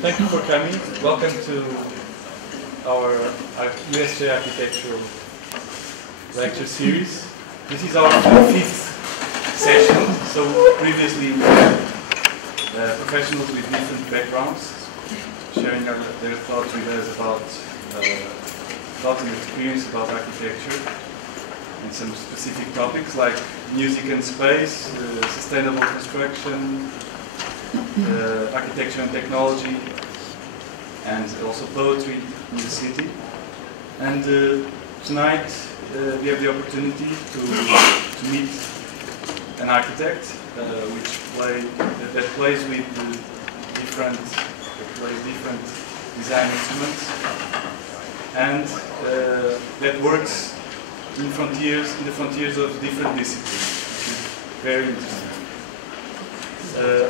Thank you for coming. Welcome to our USJ Architectural Lecture Series. This is our fifth session. So previously we had professionals with different backgrounds sharing their thoughts with us about thoughts and experience about architecture and some specific topics like music and space, sustainable construction, architecture and technology, and also poetry in the city. And tonight we have the opportunity to meet an architect that plays with different design instruments and that works in the frontiers of different disciplines, which is very interesting.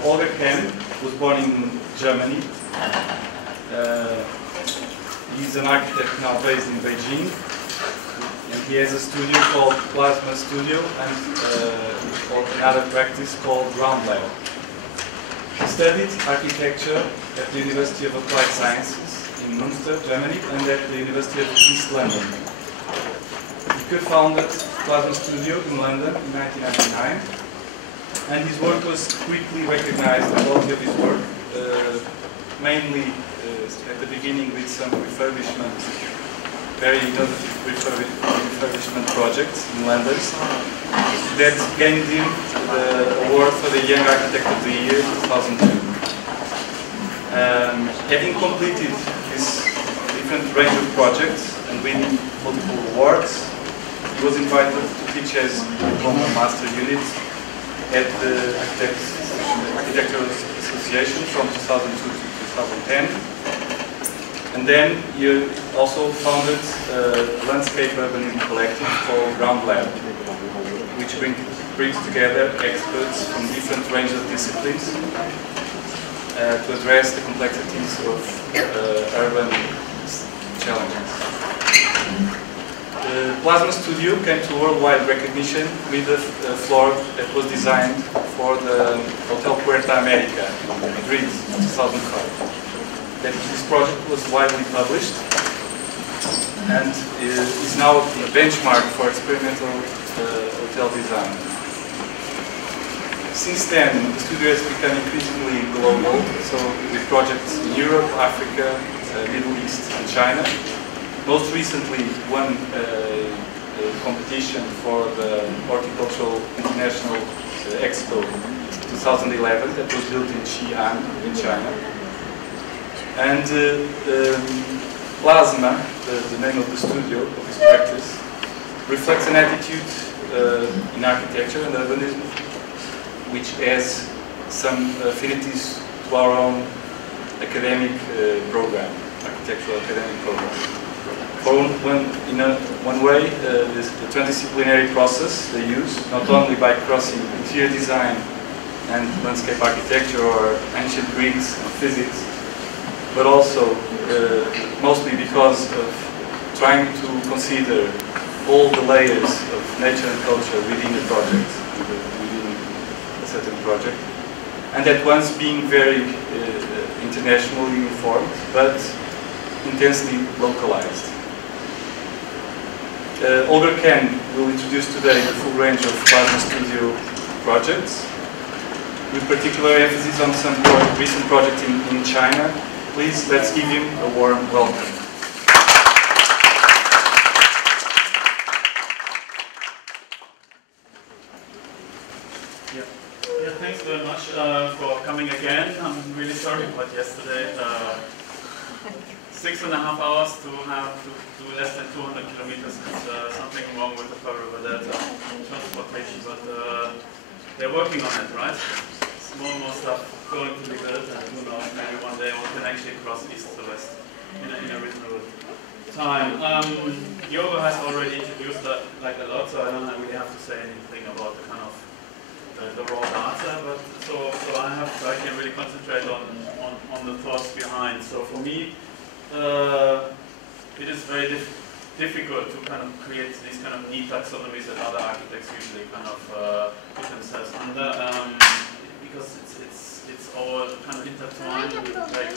Holger Kemp was born in Germany. He's an architect now based in Beijing, and he has a studio called Plasma Studio and another practice called Ground Lab. He studied architecture at the University of Applied Sciences in Münster, Germany, and at the University of East London. He co-founded Plasma Studio in London in 1999. And his work was quickly recognized, the quality of his work, mainly at the beginning with some refurbishment, very innovative refurbishment projects in London that gained him the award for the Young Architect of the Year 2002. Having completed this different range of projects and winning multiple awards, he was invited to teach as diploma master unit at the Architectural Association from 2002 to 2010. And then he also founded a landscape urban collective called Ground Lab, which brings together experts from different ranges of disciplines to address the complexities of urban challenges. The Plasma Studio came to worldwide recognition with a floor that was designed for the Hotel Puerta America in Madrid in 2005. This project was widely published and is now the benchmark for experimental hotel design. Since then, the studio has become increasingly global, so with projects in Europe, Africa, Middle East and China. Most recently won a competition for the Horticultural International Expo 2011 that was built in Xi'an in China. And Plasma, the name of the studio, of this practice, reflects an attitude in architecture and urbanism which has some affinities to our own academic program, architectural academic program. One way, the transdisciplinary process they use, not only by crossing interior design and landscape architecture or ancient Greeks and physics, but also mostly because of trying to consider all the layers of nature and culture within the project, within a certain project, and at once being very internationally informed, but intensely localized. Holger Kemp will introduce today the full range of Plasma Studio projects, with particular emphasis on some recent projects in China. Please, let's give him a warm welcome. Yeah, thanks very much for coming again. I'm really sorry about yesterday. 6.5 hours to do less than 200 kilometers. It's something wrong with the River Delta transportation, but they're working on it, right? More and more stuff going to be built, and who knows, maybe one day we can actually cross east to west in a reasonable time. Yoga has already introduced that like a lot, so I don't really have to say anything about the kind of the raw data, but so I can really concentrate on the thoughts behind. So for me, it is very difficult to kind of create these kind of neat taxonomies that other architects usually kind of put themselves under, because it's all kind of intertwined with like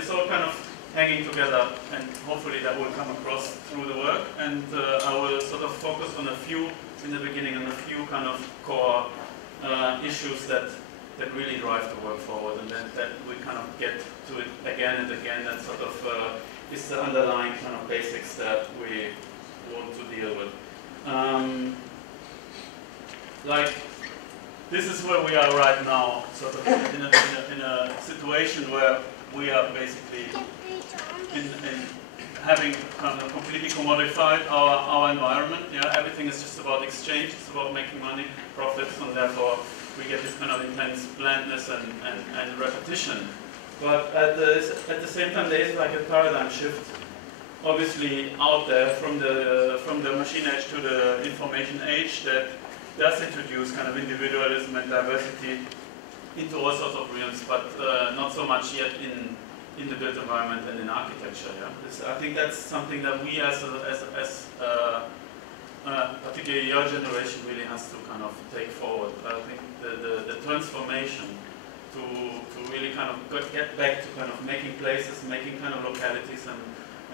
it's all kind of hanging together, and hopefully that will come across through the work. And I will sort of focus on a few in the beginning, and a few kind of core issues that really drive the work forward, and then that we kind of get to it again and again. That sort of is the underlying kind of basics that we want to deal with. Like, this is where we are right now, sort of in a situation where we are basically in having kind of completely commodified our environment. Yeah, everything is just about exchange. It's about making money, profits, and therefore we get this kind of intense blandness and repetition. But at the same time, there is like a paradigm shift, obviously out there from the machine age to the information age, that does introduce kind of individualism and diversity into all sorts of realms, but not so much yet in the built environment and in architecture. Yeah? I think that's something that we as particularly your generation really has to kind of take forward. I think the transformation to really kind of get back to kind of making places, making kind of localities,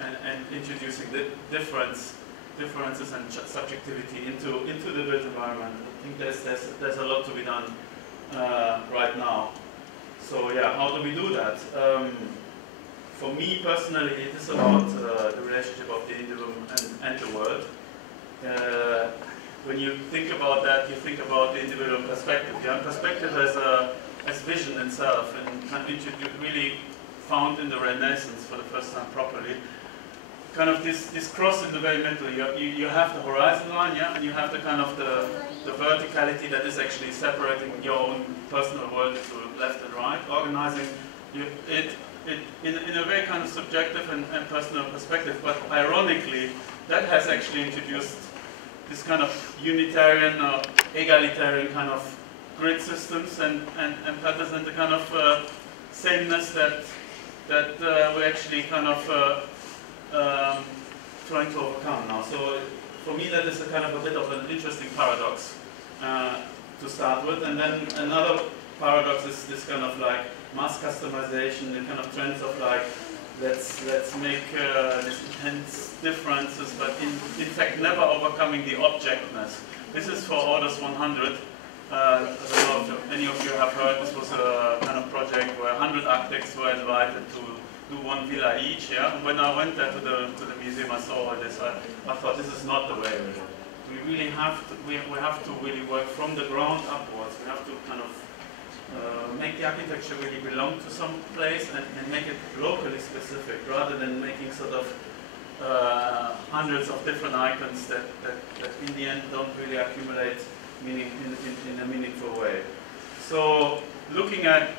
and introducing the differences and subjectivity into the built environment. I think there's a lot to be done right now. So yeah, how do we do that? For me personally, it is about the relationship of the individual and the world. When you think about that, you think about the individual perspective. Yeah? Perspective as vision itself, and kind of really found in the Renaissance for the first time properly. Kind of this cross in the very middle. You have the horizon line, yeah, and you have the kind of the verticality that is actually separating your own personal world into left and right, organizing it in a very kind of subjective and personal perspective. But ironically, that has actually introduced this kind of unitarian or egalitarian kind of grid systems and patterns, and the kind of sameness that we actually kind of trying to overcome now. So for me, that is a kind of a bit of an interesting paradox to start with. And then another paradox is this kind of like mass customization, the kind of trends of like, let's make these intense differences, but in fact never overcoming the objectness. This is for Orders 100. I don't know if any of you have heard, this was a kind of project where 100 architects were invited to do one villa each. Yeah? And when I went there to the museum, I saw all this. I thought, this is not the way. We really have to, we have to really work from the ground upwards. We have to kind of make the architecture really belong to some place and make it locally specific, rather than making sort of hundreds of different icons that in the end don't really accumulate meaning in a meaningful way. So looking at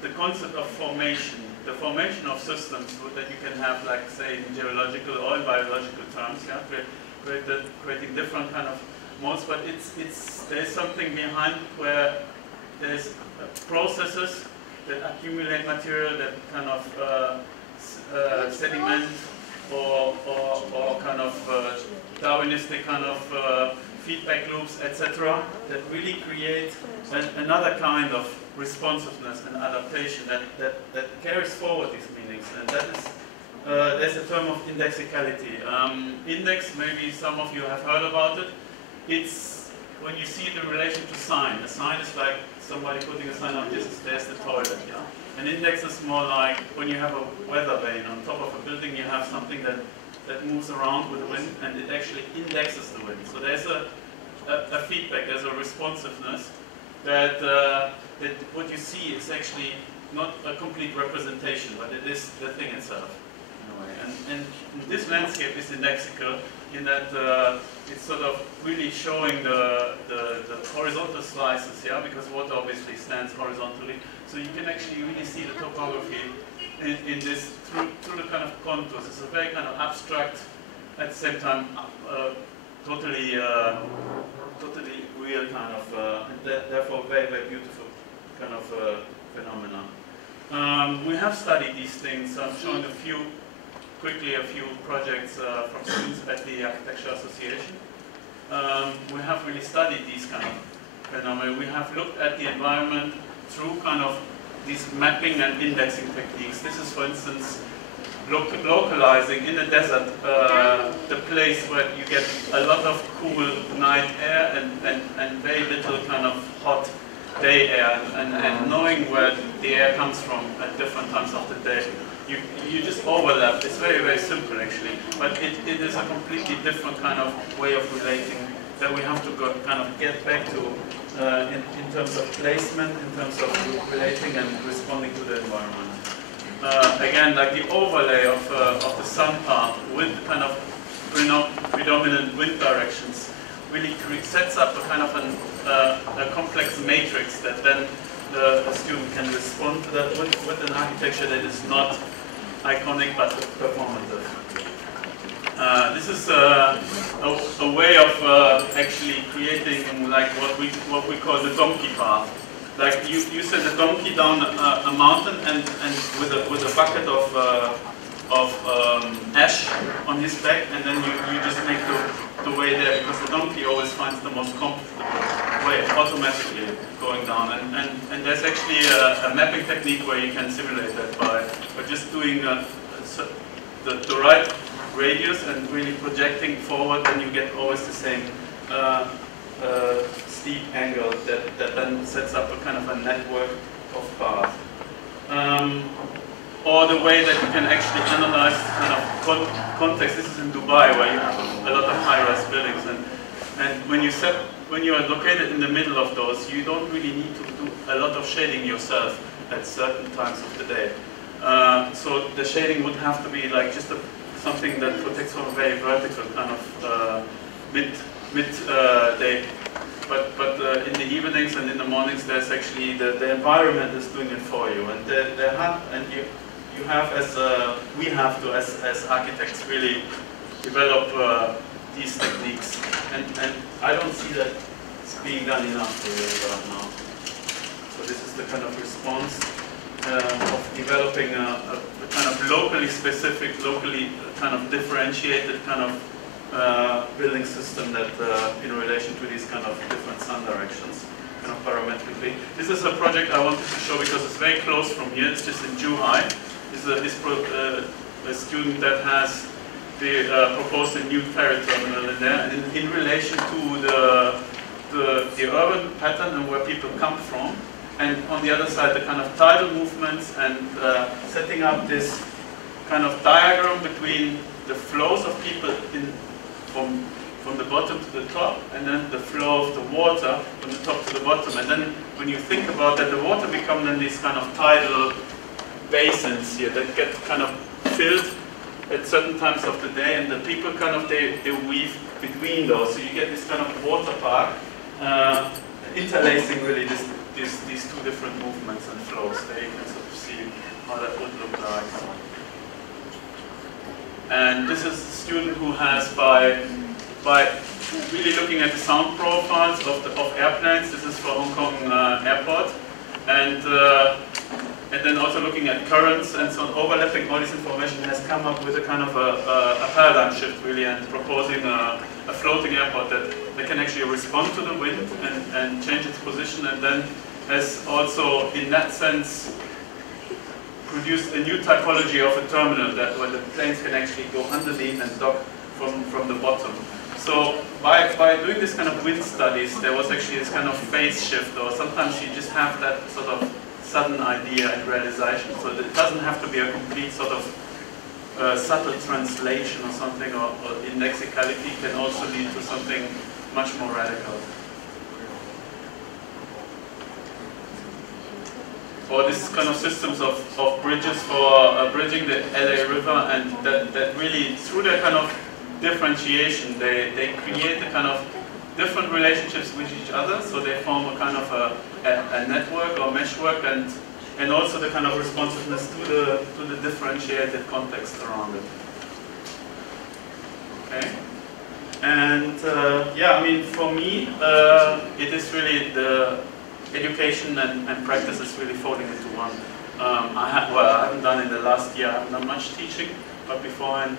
the concept of formation, the formation of systems that you can have, like say in geological or in biological terms, yeah, creating different kind of modes, but there's something behind where there's processes that accumulate material, that kind of sediment or kind of Darwinistic kind of feedback loops, etc., that really create another kind of responsiveness and adaptation that carries forward these meanings. And that is, there's a term of indexicality. Index, maybe some of you have heard about it. It's when you see the relation to sign. A sign is like somebody putting a sign on, there's the toilet. Yeah? An index is more like when you have a weather vane on top of a building, you have something that moves around with the wind, and it actually indexes the wind. So there's a feedback, there's a responsiveness that what you see is actually not a complete representation, but it is the thing itself in a way. And this landscape is indexical in that it's sort of really showing the horizontal slices, yeah, because water obviously stands horizontally. So you can actually really see the topography in this through the kind of contours. It's a very kind of abstract, at the same time, totally real kind of, and therefore very, very beautiful kind of phenomenon. We have studied these things. I'm showing quickly a few projects from students at the Architecture Association. We have really studied these kind of phenomena. We have looked at the environment through kind of these mapping and indexing techniques. This is, for instance, localizing in the desert the place where you get a lot of cool night air and very little kind of hot day air, and knowing where the air comes from at different times of the day. You just overlap. It's very, very simple actually, but it is a completely different kind of way of relating that we have to kind of get back to in terms of placement, in terms of relating and responding to the environment. Again, like the overlay of the sun part with kind of predominant wind directions really sets up a kind of a complex matrix that then the student can respond to that with an architecture that is not iconic but performative. This is a way of actually creating like what we call the donkey path. Like you set a donkey down a mountain and with a bucket of ash on his back, and then you just make the way there, because the donkey always finds the most comfortable way automatically going down. And there's actually a mapping technique where you can simulate that by just doing the right radius and really projecting forward, and you get always the same steep angle that then sets up a kind of a network of paths. Or the way that you can actually analyze kind of context. This is in Dubai, where you have a lot of high-rise buildings, and when you are located in the middle of those, you don't really need to do a lot of shading yourself at certain times of the day. So the shading would have to be like just something that protects from a very vertical kind of mid-day. But in the evenings and in the mornings, there's actually the environment is doing it for you, and you have we have to as architects really develop these techniques, and I don't see that it's being done enough really right now. So this is the kind of response of developing a kind of locally specific, locally kind of differentiated kind of building system that in relation to these kind of different sun directions, kind of parametrically. This is a project I wanted to show because it's very close from here. It's just in Zhuhai. This a student that has proposed a new ferry terminal in there, and in relation to the urban pattern and where people come from, and on the other side the kind of tidal movements, and setting up this kind of diagram between the flows of people from the bottom to the top, and then the flow of the water from the top to the bottom. And then when you think about that, the water becomes then these kind of tidal basins here that get kind of filled at certain times of the day, and the people kind of they weave between those. So you get this kind of water park interlacing really these two different movements and flows. There you can sort of see how that would look like. And this is a student who has, by really looking at the sound profiles of airplanes, this is for Hong Kong airport, and then also looking at currents and so on, overlapping all this information, has come up with a kind of a paradigm shift really, and proposing a floating airport that can actually respond to the wind and change its position, and then has also in that sense produced a new typology of a terminal where the planes can actually go underneath and dock from the bottom. So by doing this kind of wind studies, there was actually this kind of phase shift, or sometimes you just have that sort of sudden idea and realization. So it doesn't have to be a complete sort of subtle translation or something, or indexicality can also lead to something much more radical. Or this kind of systems of bridges for bridging the LA River, and that really, through their kind of differentiation, they create a kind of different relationships with each other, so they form a kind of a network or meshwork, and also the kind of responsiveness to the differentiated context around it. Okay, and yeah, I mean, for me, it is really the education and practice is really folding into one. I haven't done in the last year, I haven't done much teaching, but beforehand,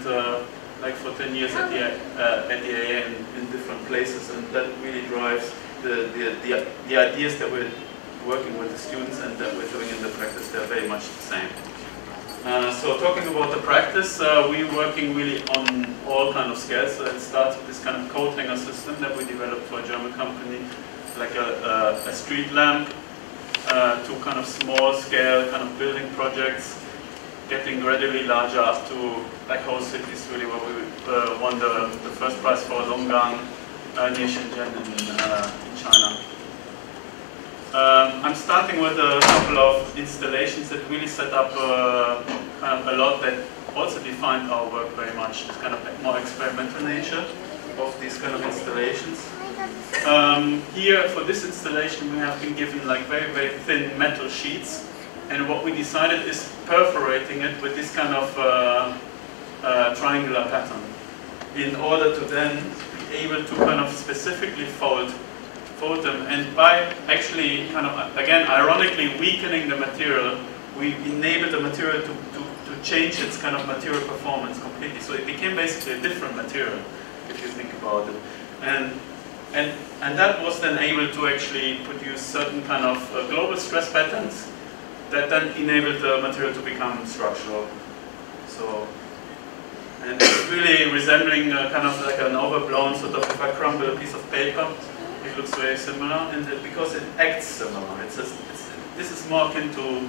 like for 10 years at the AA in different places, and that really drives the ideas that we working with the students and that we're doing in the practice, they're very much the same. So talking about the practice, we're working really on all kind of scales. So it starts with this kind of coat hanger system that we developed for a German company, like a street lamp, to kind of small scale kind of building projects, getting gradually larger up to like whole cities, really, where we won the first prize for Longgang near Shenzhen in China. I'm starting with a couple of installations that really set up kind of a lot that also defined our work very much. It's kind of more experimental nature of these kind of installations. Here, for this installation, we have been given like very, very thin metal sheets, and what we decided is perforating it with this kind of triangular pattern in order to then be able to kind of specifically fold them, and by actually kind of, again, ironically weakening the material, we enabled the material to change its kind of material performance completely. So it became basically a different material, if you think about it. And that was then able to actually produce certain kind of global stress patterns that then enabled the material to become structural. So, and it's really resembling kind of like an overblown sort of, if I crumble a piece of paper, it looks very similar, and because it acts similar. This is more akin to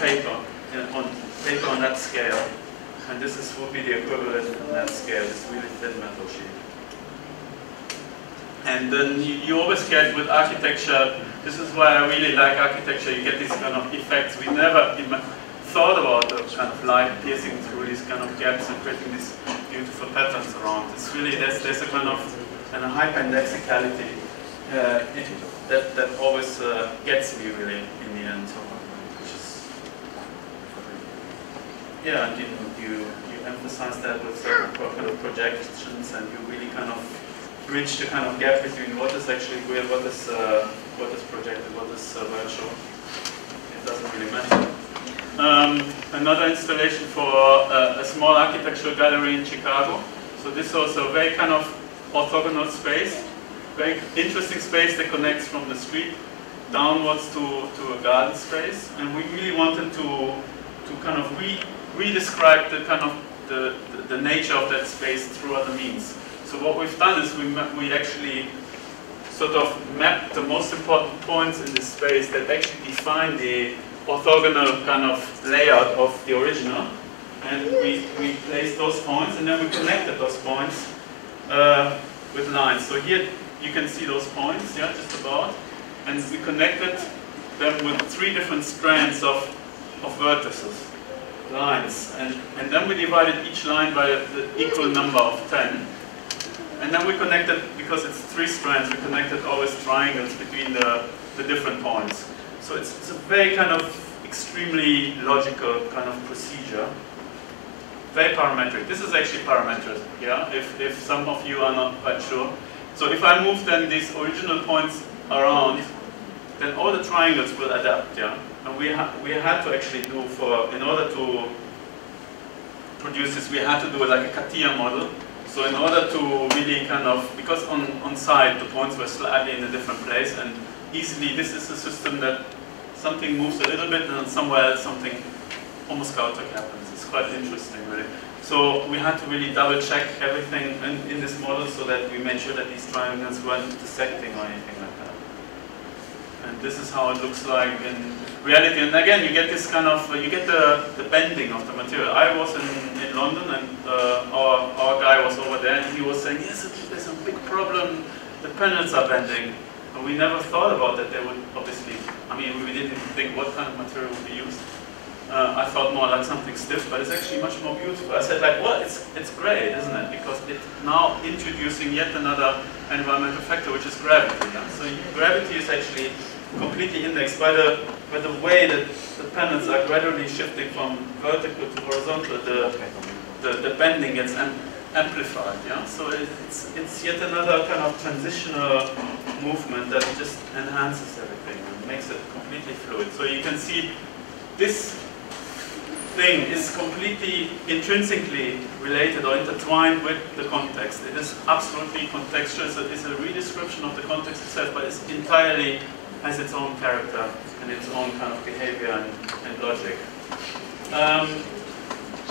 paper, on that scale, and this would be the equivalent on that scale, this really thin metal sheet. And then you always get with architecture, this is why I really like architecture, you get these kind of effects. We never thought about the kind of light piercing through these kind of gaps and creating these beautiful patterns around. It's really, there's a kind of hyperdexicality that always gets me really in the end. Which is, yeah, and you emphasize that with certain kind of projections, and you really kind of bridge the kind of gap between what is actually real, what is projected, what is virtual. It doesn't really matter. Another installation for a small architectural gallery in Chicago. So this is also a very kind of orthogonal space, very interesting space that connects from the street downwards to a garden space, and we really wanted to kind of re-describe the kind of the nature of that space through other means. So what we've done is we actually sort of mapped the most important points in this space that actually define the orthogonal kind of layout of the original, and we placed those points, and then we connected those points with lines. So here you can see those points, yeah, just about, and we connected them with 3 different strands of vertices, lines, and then we divided each line by the equal number of 10. And then we connected, because it's 3 strands, we connected always triangles between the different points. So it's a very kind of extremely logical kind of procedure. Very parametric. This is actually parametric, yeah, if some of you are not quite sure. So if I move then these original points around, then all the triangles will adapt, yeah. And we had to actually do, in order to produce this, we had to do like a CATIA model. So in order to really kind of, because on site the points were slightly in a different place, and easily this is a system that something moves a little bit and then somewhere else something almost chaotic happens. It's quite interesting really. So we had to really double check everything in this model so that we made sure that these triangles weren't intersecting or anything like that. And this is how it looks like in reality. And again, you get this kind of, you get the bending of the material. I was in London, and our guy was over there, and he was saying, yes, there's a big problem, the panels are bending. And we never thought about that. They would obviously, I mean, we didn't think what kind of material would be used. I thought more like something stiff, but it's actually much more beautiful. I said like, well, it's great, isn't it? Because it's now introducing yet another environmental factor, which is gravity. Yeah? So gravity is actually completely indexed by the way that the panels are gradually shifting from vertical to horizontal. The bending gets amplified. Yeah. So it's yet another kind of transitional movement that just enhances everything and makes it completely fluid. So you can see this thing is completely intrinsically related or intertwined with the context. It is absolutely contextual. It's a redescription of the context itself, but it's entirely has its own character and its own kind of behavior and logic.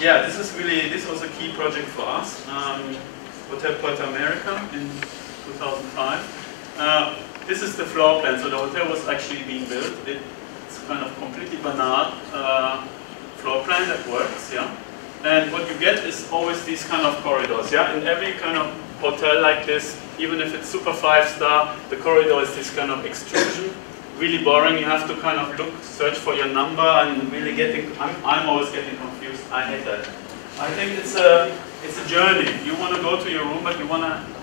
Yeah, this was a key project for us. Hotel Puerto America in 2005. This is the floor plan. So the hotel was actually being built. It's kind of completely banal floor plan that works, yeah. And what you get is always these kind of corridors, yeah. In every kind of hotel like this, even if it's super 5-star, the corridor is this kind of extrusion. Really boring. You have to kind of search for your number, and really I'm always getting confused. I hate that. I think it's a journey. You want to go to your room, but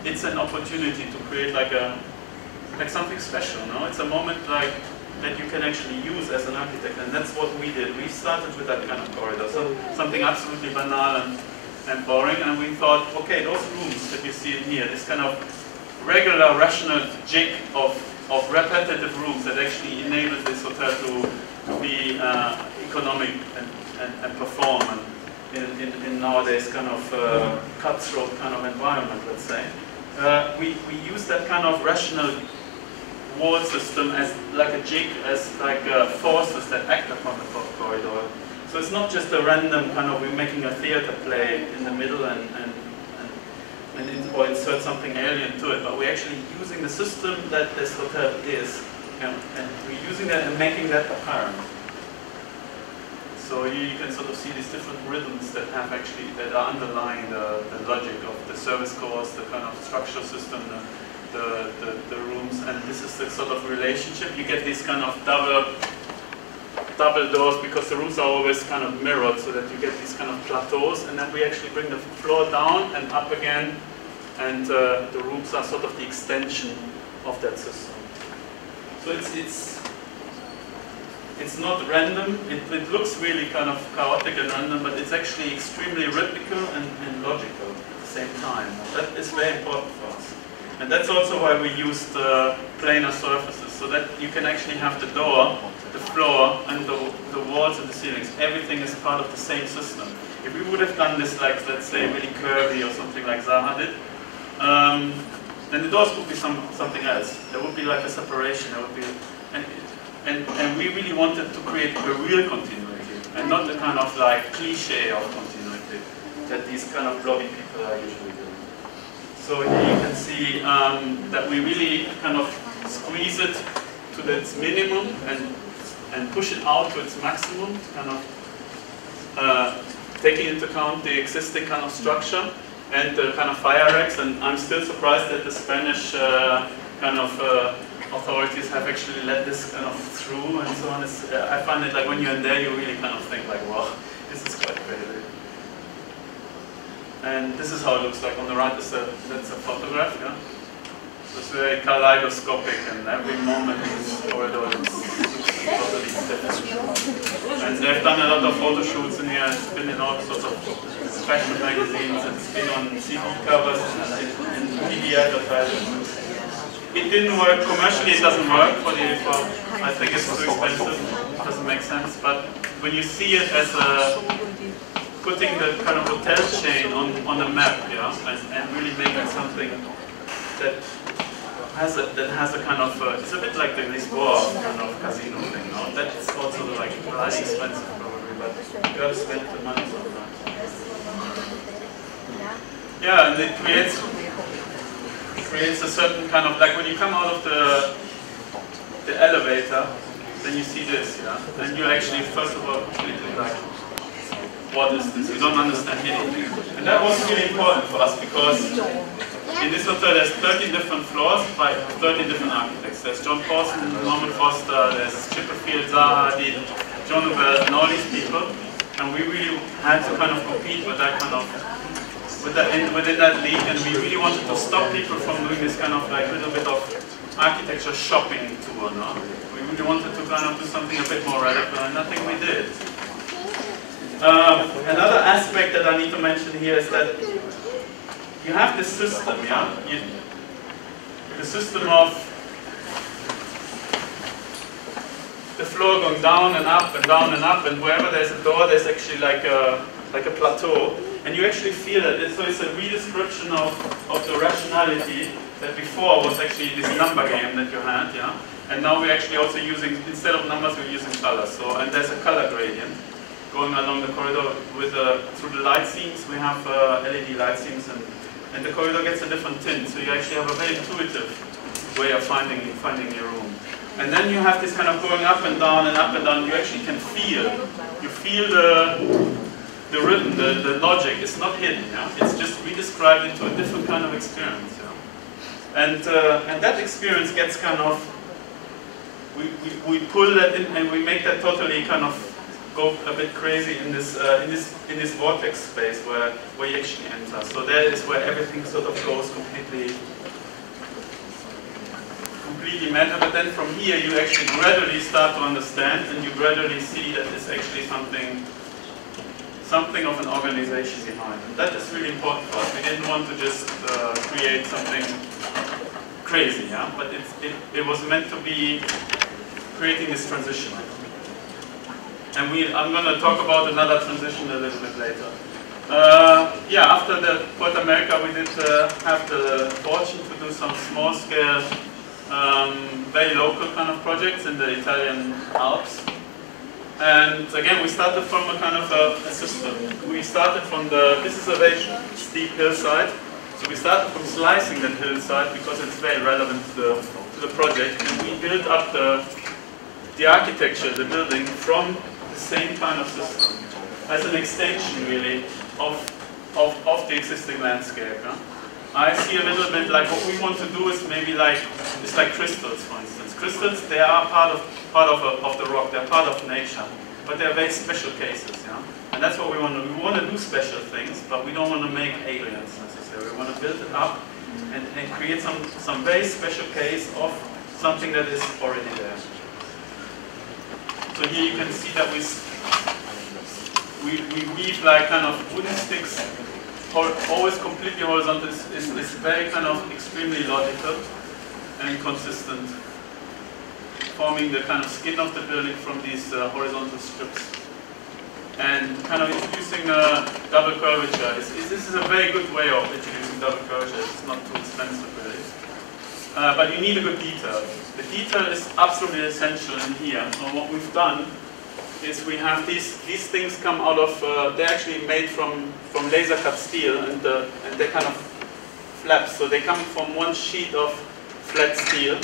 it's an opportunity to create like something special. No, it's a moment like that you can actually use as an architect, and that's what we did. We started with that kind of corridor, so something absolutely banal and boring, and we thought, okay, those rooms that you see in here, this kind of regular, rational jig of repetitive rooms that actually enable this hotel to be economic and perform in nowadays kind of cutthroat kind of environment, let's say. We use that kind of rational wall system as like a jig, as like forces that act upon the corridor. So it's not just a random kind of, we're making a theater play in the middle or insert something alien to it, but we're actually using the system that this hotel is, and we're using that and making that apparent. So you can sort of see these different rhythms that are underlying the logic of the service course, the kind of structural system, the rooms, and this is the sort of relationship. You get these kind of double doors because the rooms are always kind of mirrored, so that you get these kind of plateaus, and then we actually bring the floor down and up again, and the rooms are sort of the extension of that system. So it's not random. It looks really kind of chaotic and random, but it's actually extremely rhythmical and logical at the same time. That is very important for us. And that's also why we used planar surfaces, so that you can actually have the door, the floor, and the walls and the ceilings. Everything is part of the same system. If we would have done this like, let's say, really curvy or something like Zaha did, then the doors would be something else. There would be like a separation. There would be, and we really wanted to create a real continuity, and not the kind of like cliche of continuity that these kind of blobby people are usually doing. So here you can see that we really kind of squeeze it to its minimum and push it out to its maximum, kind of taking into account the existing kind of structure and the kind of fire racks. And I'm still surprised that the Spanish kind of authorities have actually let this kind of through and so on. I find it like when you're in there, you really kind of think like, wow, this is quite crazy. And this is how it looks like. On the right, that's a photograph, yeah? So it's very kaleidoscopic, and every moment is corridor is totally different. And they've done a lot of photo shoots in here. It's been in all sorts of fashion magazines, and it's been on CD covers and TV advertisements. It didn't work commercially. It doesn't work I think it's too expensive. It doesn't make sense. But when you see it as putting the kind of hotel chain on the map, yeah, and really making something that has a kind of it's a bit like the Lisboa kind of casino thing. No? That's also like highly expensive probably, but you gotta spend the money sometimes. Yeah, and it creates a certain kind of, like when you come out of the elevator, then you see this, yeah, and you actually first of all completely like, what is this? You don't understand anything. And that was really important for us because in this hotel there's 13 different floors by 13 different architects. There's John Pawson, Norman Foster, there's Chipperfield, Zaha Hadid, John Novell, and all these people. And we really had to kind of compete with that kind of, within that league, and we really wanted to stop people from doing this kind of like little bit of architecture shopping tour. No? We really wanted to kind of do something a bit more radical, and I think we did. Another aspect that I need to mention here is that you have this system, yeah? The system of the floor going down and up and down and up, and wherever there's a door, there's actually like a plateau. And you actually feel it. So it's a redescription of the rationality that before was actually this number game that you had, yeah? And now we're actually also using, instead of numbers, we're using colors. So, and there's a color gradient going along the corridor with through the light scenes. We have LED light scenes, and the corridor gets a different tint. So you actually have a very intuitive way of finding your room. And then you have this kind of going up and down and up and down. You actually can feel, you feel the rhythm, the logic. It's not hidden, yeah? It's just redescribed into a different kind of experience. Yeah? And that experience gets kind of, we pull that in and we make that totally kind of go a bit crazy in this vortex space where you actually enter. So there is where everything sort of goes completely meta, but then from here you actually gradually start to understand, and you gradually see that it's actually something of an organization behind. And that is really important for us. We didn't want to just create something crazy, yeah? But it was meant to be creating this transition. And I'm going to talk about another transition a little bit later. Yeah, after the Puerto America, we did have the fortune to do some small-scale, very local kind of projects in the Italian Alps. And again, we started from a kind of a system. We started from this is a very steep hillside. So we started from slicing that hillside because it's very relevant to the project. And we built up the architecture, the building, from the same kind of system as an extension, really, of the existing landscape. Huh? I see a little bit like what we want to do is maybe like, it's like crystals, for instance. Crystals, they are part of the rock, they're part of nature, but they're very special cases, yeah? And that's what we want to do. We want to do special things, but we don't want to make aliens necessarily. We want to build it up and create some very special case of something that is already there. So here you can see that we weave like kind of wooden sticks, always completely horizontal. It's very kind of extremely logical and consistent, forming the kind of skin of the building from these horizontal strips. And kind of introducing double curvature. This is a very good way of introducing double curvature. It's not too expensive, really. But you need a good detail. The detail is absolutely essential in here. So what we've done is we have these things come out of, they're actually made from laser cut steel, and they're kind of flaps. So they come from one sheet of flat steel,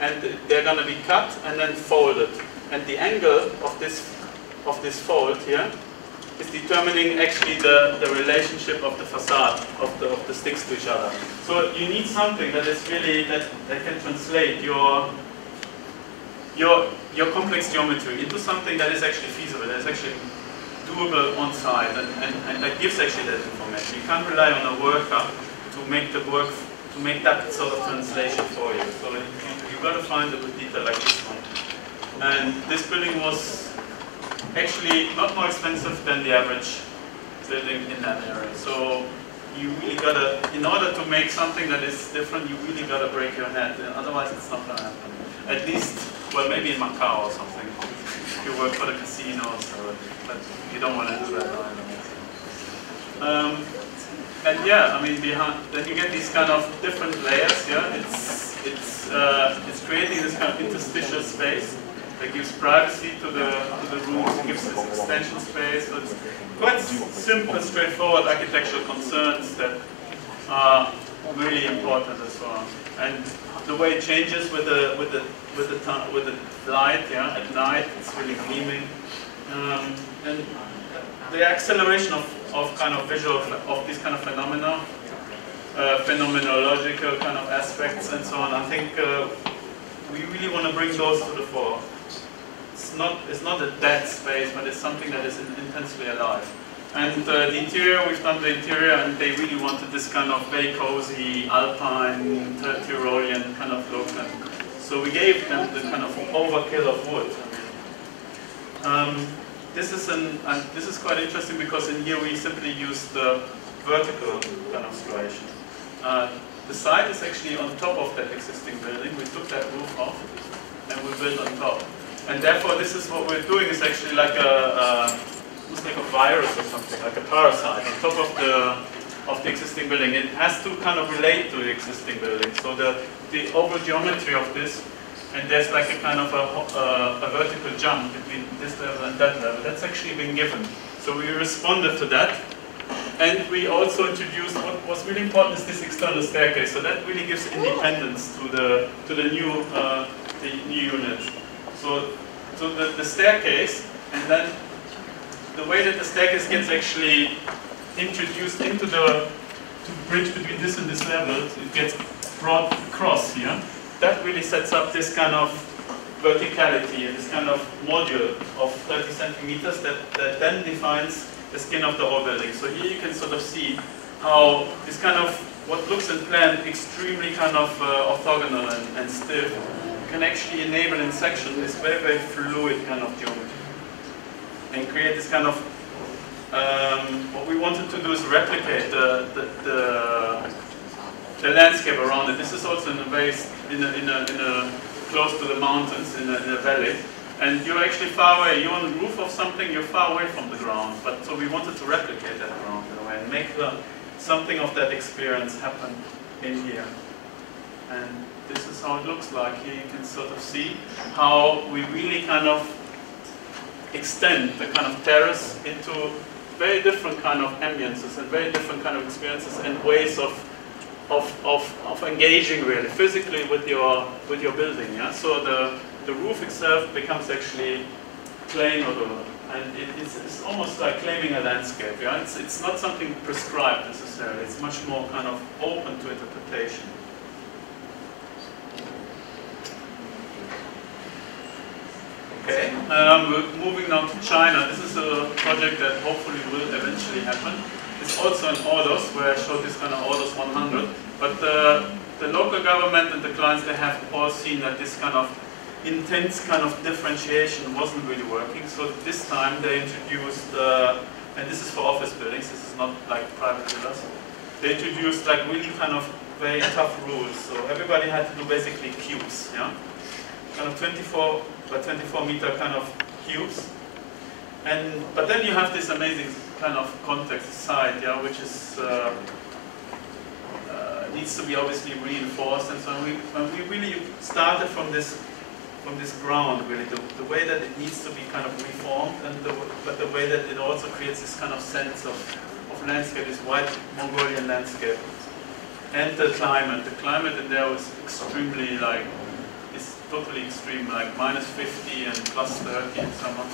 and they're going to be cut and then folded. And the angle of this fold here is determining actually the relationship of the facade of the sticks to each other. So you need something that is really that can translate your complex geometry into something that is actually feasible, that is actually doable on site, and that gives actually that information. You can't rely on a worker to make that sort of translation for you. So you've got to find a good detail like this one. And this building was actually not more expensive than the average building in that area. So you really gotta, in order to make something that is different, you really gotta break your head. Otherwise, it's not gonna happen. At least, well, maybe in Macao or something. You work for the casinos, but you don't want to do that either. And yeah, I mean, then you get these kind of different layers. Yeah, it's creating this kind of interstitial space that gives privacy to the rooms, it gives this extension space. So it's quite simple, straightforward architectural concerns that are really important as well. And the way it changes with the light, yeah, at night, it's really gleaming. And the acceleration of kind of visual, of these kind of phenomena, phenomenological kind of aspects and so on, I think we really want to bring those to the fore. It's not a dead space, but it's something that is intensely alive. And the interior, we've done the interior, and they really wanted this kind of very cozy, alpine, Tyrolean kind of look. And so we gave them the kind of overkill of wood. This is quite interesting because in here we simply use the vertical kind of striation. The site is actually on top of that existing building. We took that roof off and we built on top. And therefore, this is what we're doing is actually like almost like a virus or something, like a parasite on top of the existing building. It has to kind of relate to the existing building. So the overall geometry of this, and there's like a kind of a vertical jump between this level and that level. That's actually been given. So we responded to that. And we also introduced what was really important is this external staircase. So that really gives independence to the new unit. So the staircase, and then the way that the staircase gets actually introduced into the bridge between this and this level, it gets brought across here. That really sets up this kind of verticality and this kind of module of 30 centimeters that then defines the skin of the whole building. So here you can sort of see how this kind of, what looks in plan extremely kind of orthogonal and stiff, can actually enable in section this very, very fluid kind of geometry. And create this kind of, what we wanted to do is replicate the landscape around it. This is also in a base, close to the mountains, in a valley. And you're actually far away. You're on the roof of something, you're far away from the ground. But so we wanted to replicate that ground in a way and make something of that experience happen in here. And this is how it looks like. Here you can sort of see how we really kind of extend the kind of terrace into very different kind of ambiences and very different kind of experiences and ways of engaging really physically with your building. Yeah. So the roof itself becomes actually playing over, and it's almost like claiming a landscape. Yeah. It's not something prescribed necessarily. It's much more kind of open to interpretation. Okay, we're moving now to China. This is a project that hopefully will eventually happen. It's also in orders, where I showed this kind of orders 100. But the local government and the clients, they have all seen that this kind of intense kind of differentiation wasn't really working. So this time they introduced, and this is for office buildings, this is not like private villas. They introduced like really kind of very tough rules. So everybody had to do basically cubes, yeah? Kind of 24 by 24 meter kind of cubes. But then you have this amazing kind of context side, yeah, which is needs to be obviously reinforced. And so when we really started from this ground, really, the way that it needs to be kind of reformed, and but the way that it also creates this kind of sense of landscape, this white Mongolian landscape, and the climate. The climate in there was extremely like, it's totally extreme, like -50 and +30 in summer.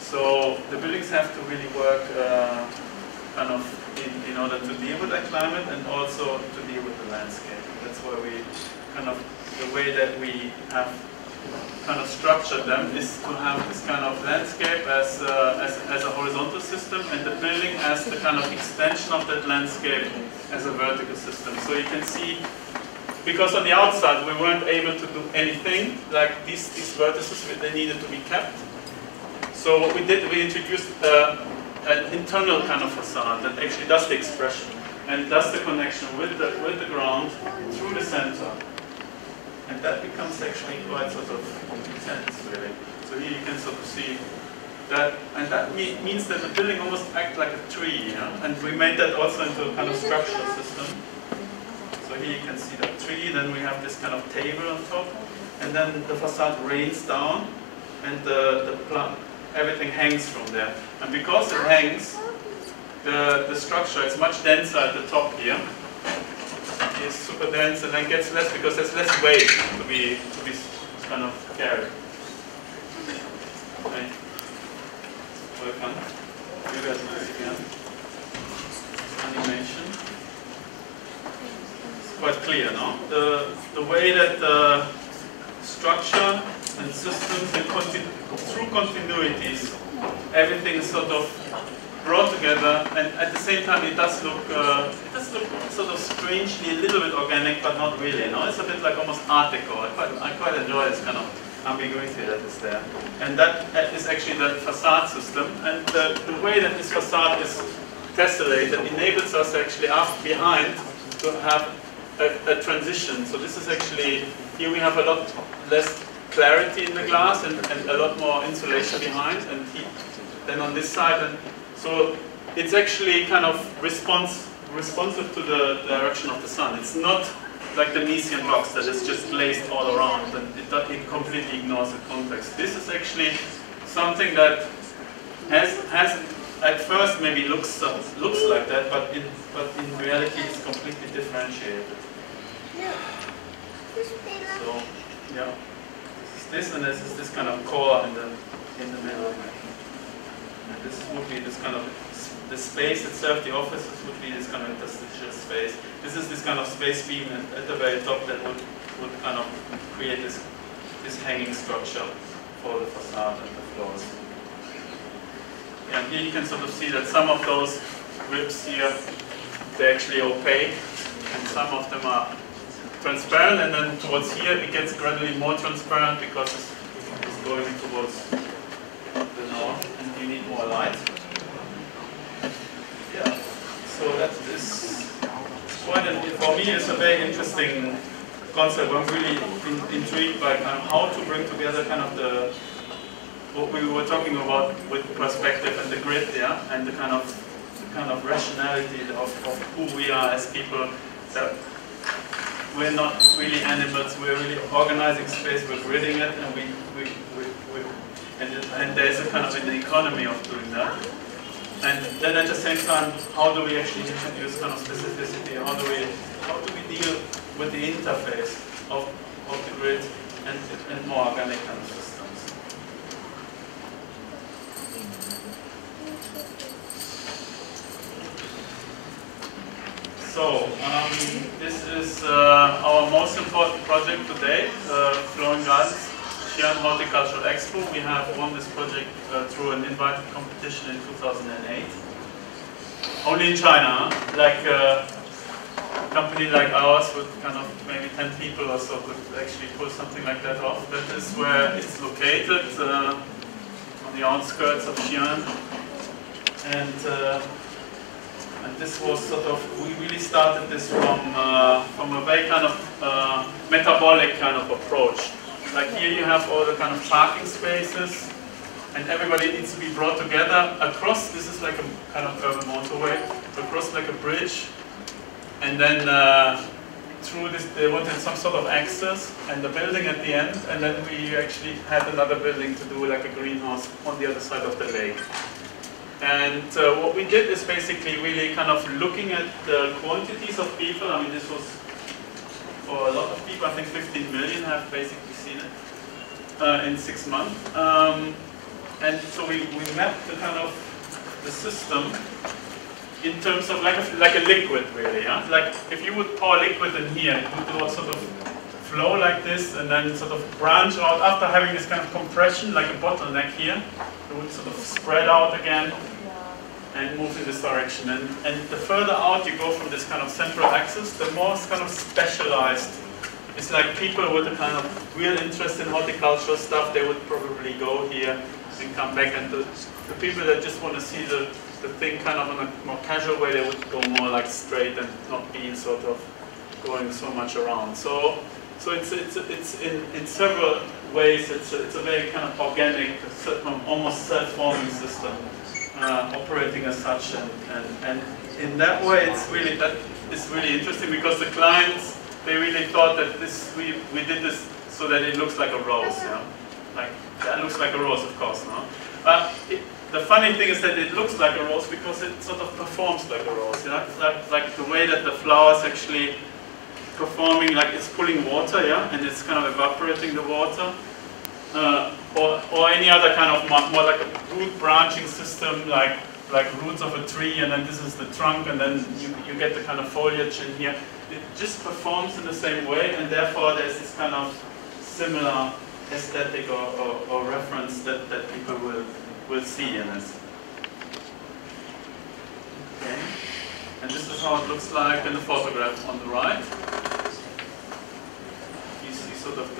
So the buildings have to really work kind of in order to deal with that climate and also to deal with the landscape. That's why we kind of, the way that we have kind of structured them is to have this kind of landscape as a horizontal system, and the building as the kind of extension of that landscape as a vertical system. So you can see, because on the outside we weren't able to do anything, like these vertices, they needed to be kept. So what we did, we introduced an internal kind of facade that actually does the expression and does the connection with the ground through the center. And that becomes actually quite sort of intense, really. So here you can sort of see that, and that means that the building almost acts like a tree, yeah? And we made that also into a kind of structural system. So here you can see that tree, then we have this kind of table on top, and then the facade rains down, and everything hangs from there. And because it hangs, the structure is much denser at the top here. It's super dense, and then gets less because there's less weight to be kind of carried. Okay. Welcome. You guys do this again. Animation. It's quite clear, no? The way that the structure and systems and through continuities, everything is sort of brought together, and at the same time it does look sort of strangely a little bit organic, but not really. No, it's a bit like almost Art Deco. I quite enjoy this kind of ambiguity that is there, and that is actually the facade system. And the way that this facade is tessellated enables us actually behind to have a transition. So this is actually, here we have a lot less clarity in the glass and a lot more insulation behind, and then on this side, and so it's actually kind of responsive to the direction of the sun. It's not like the Mesian box that is just placed all around and it completely ignores the context. This is actually something that has at first maybe looks like that, but in reality it's completely differentiated. So yeah, this is this, and this is this kind of core in the middle. And this would be this kind of the space itself, the offices would be this kind of interstitial space. This is this kind of space beam at the very top that would kind of create this hanging structure for the facade and the floors. Yeah, and here you can sort of see that some of those ribs here, they're actually opaque, and some of them are transparent, and then towards here it gets gradually more transparent because it's going towards the north, and you need more light. Yeah, so that is quite for me it's a very interesting concept. I'm really intrigued by kind of how to bring together kind of what we were talking about with perspective and the grid, yeah, and the kind of rationality of who we are as people. That we're not really animals. We're really organizing space. We're gridding it, and there's a kind of an economy of doing that. And then at the same time, how do we actually introduce kind of specificity? How do we deal with the interface of the grid and more organic kind of systems? So this is our most important project to date, Flowing Gardens Xi'an Horticultural Expo. We have won this project through an invited competition in 2008. Only in China, like a company like ours with kind of maybe 10 people or so could actually pull something like that off. That is where it's located, on the outskirts of Xi'an. And this was sort of, we really started this from a very kind of metabolic kind of approach. Like here you have all the kind of parking spaces, and everybody needs to be brought together across. This is like a kind of urban motorway, across like a bridge, and then through this they wanted some sort of access and the building at the end, and then we actually had another building to do like a greenhouse on the other side of the lake. And what we did is basically really kind of looking at the quantities of people. I mean, this was for a lot of people. I think 15 million have basically seen it in 6 months. And so we mapped the kind of the system in terms of like a liquid, really. Yeah? Like if you would pour liquid in here, it would sort of flow like this, and then sort of branch out after having this kind of compression, like a bottleneck here. It would sort of spread out again and move in this direction. And the further out you go from this kind of central axis, the more kind of specialized. It's like people with a kind of real interest in horticultural stuff, they would probably go here and come back. And the people that just want to see the thing kind of in a more casual way, they would go more like straight and not be sort of going so much around. So it's in several ways, it's a very kind of organic, almost self-forming system, operating as such, and in that way it's really, that is really interesting, because the clients, they really thought that we did this so that it looks like a rose, yeah? Like, that looks like a rose, of course, no? But the funny thing is that it looks like a rose because it sort of performs like a rose, yeah? Like the way that the flowers actually performing, like it's pulling water, yeah, and it's kind of evaporating the water, or any other kind of more like a root branching system, like roots of a tree, and then this is the trunk, and then you get the kind of foliage in here. It just performs in the same way, and therefore there's this kind of similar aesthetic or reference that people will see in it. Okay. And this is how it looks like in the photograph on the right. You see sort of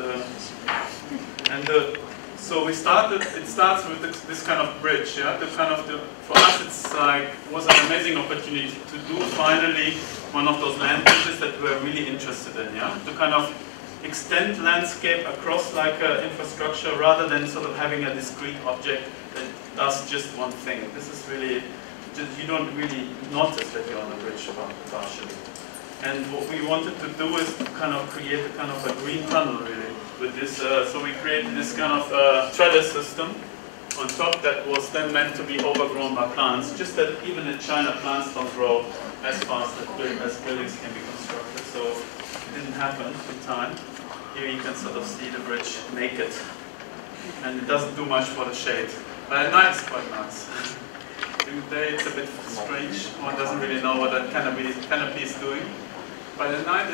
so it starts with this kind of bridge, yeah? For us it's like, was an amazing opportunity to do finally one of those land bridges that we're really interested in, yeah? To kind of extend landscape across like infrastructure rather than sort of having a discrete object that does just one thing. This is really, you don't really notice that you're on a bridge partially. And what we wanted to do is to kind of create a kind of a green tunnel really with this. So we created this kind of trellis system on top that was then meant to be overgrown by plants. Just that even in China, plants don't grow as fast as buildings can be constructed. So it didn't happen in time. Here you can sort of see the bridge naked. And it doesn't do much for the shade. But at night it's quite nice. During the day it's a bit strange. One doesn't really know what that canopy is doing. But at night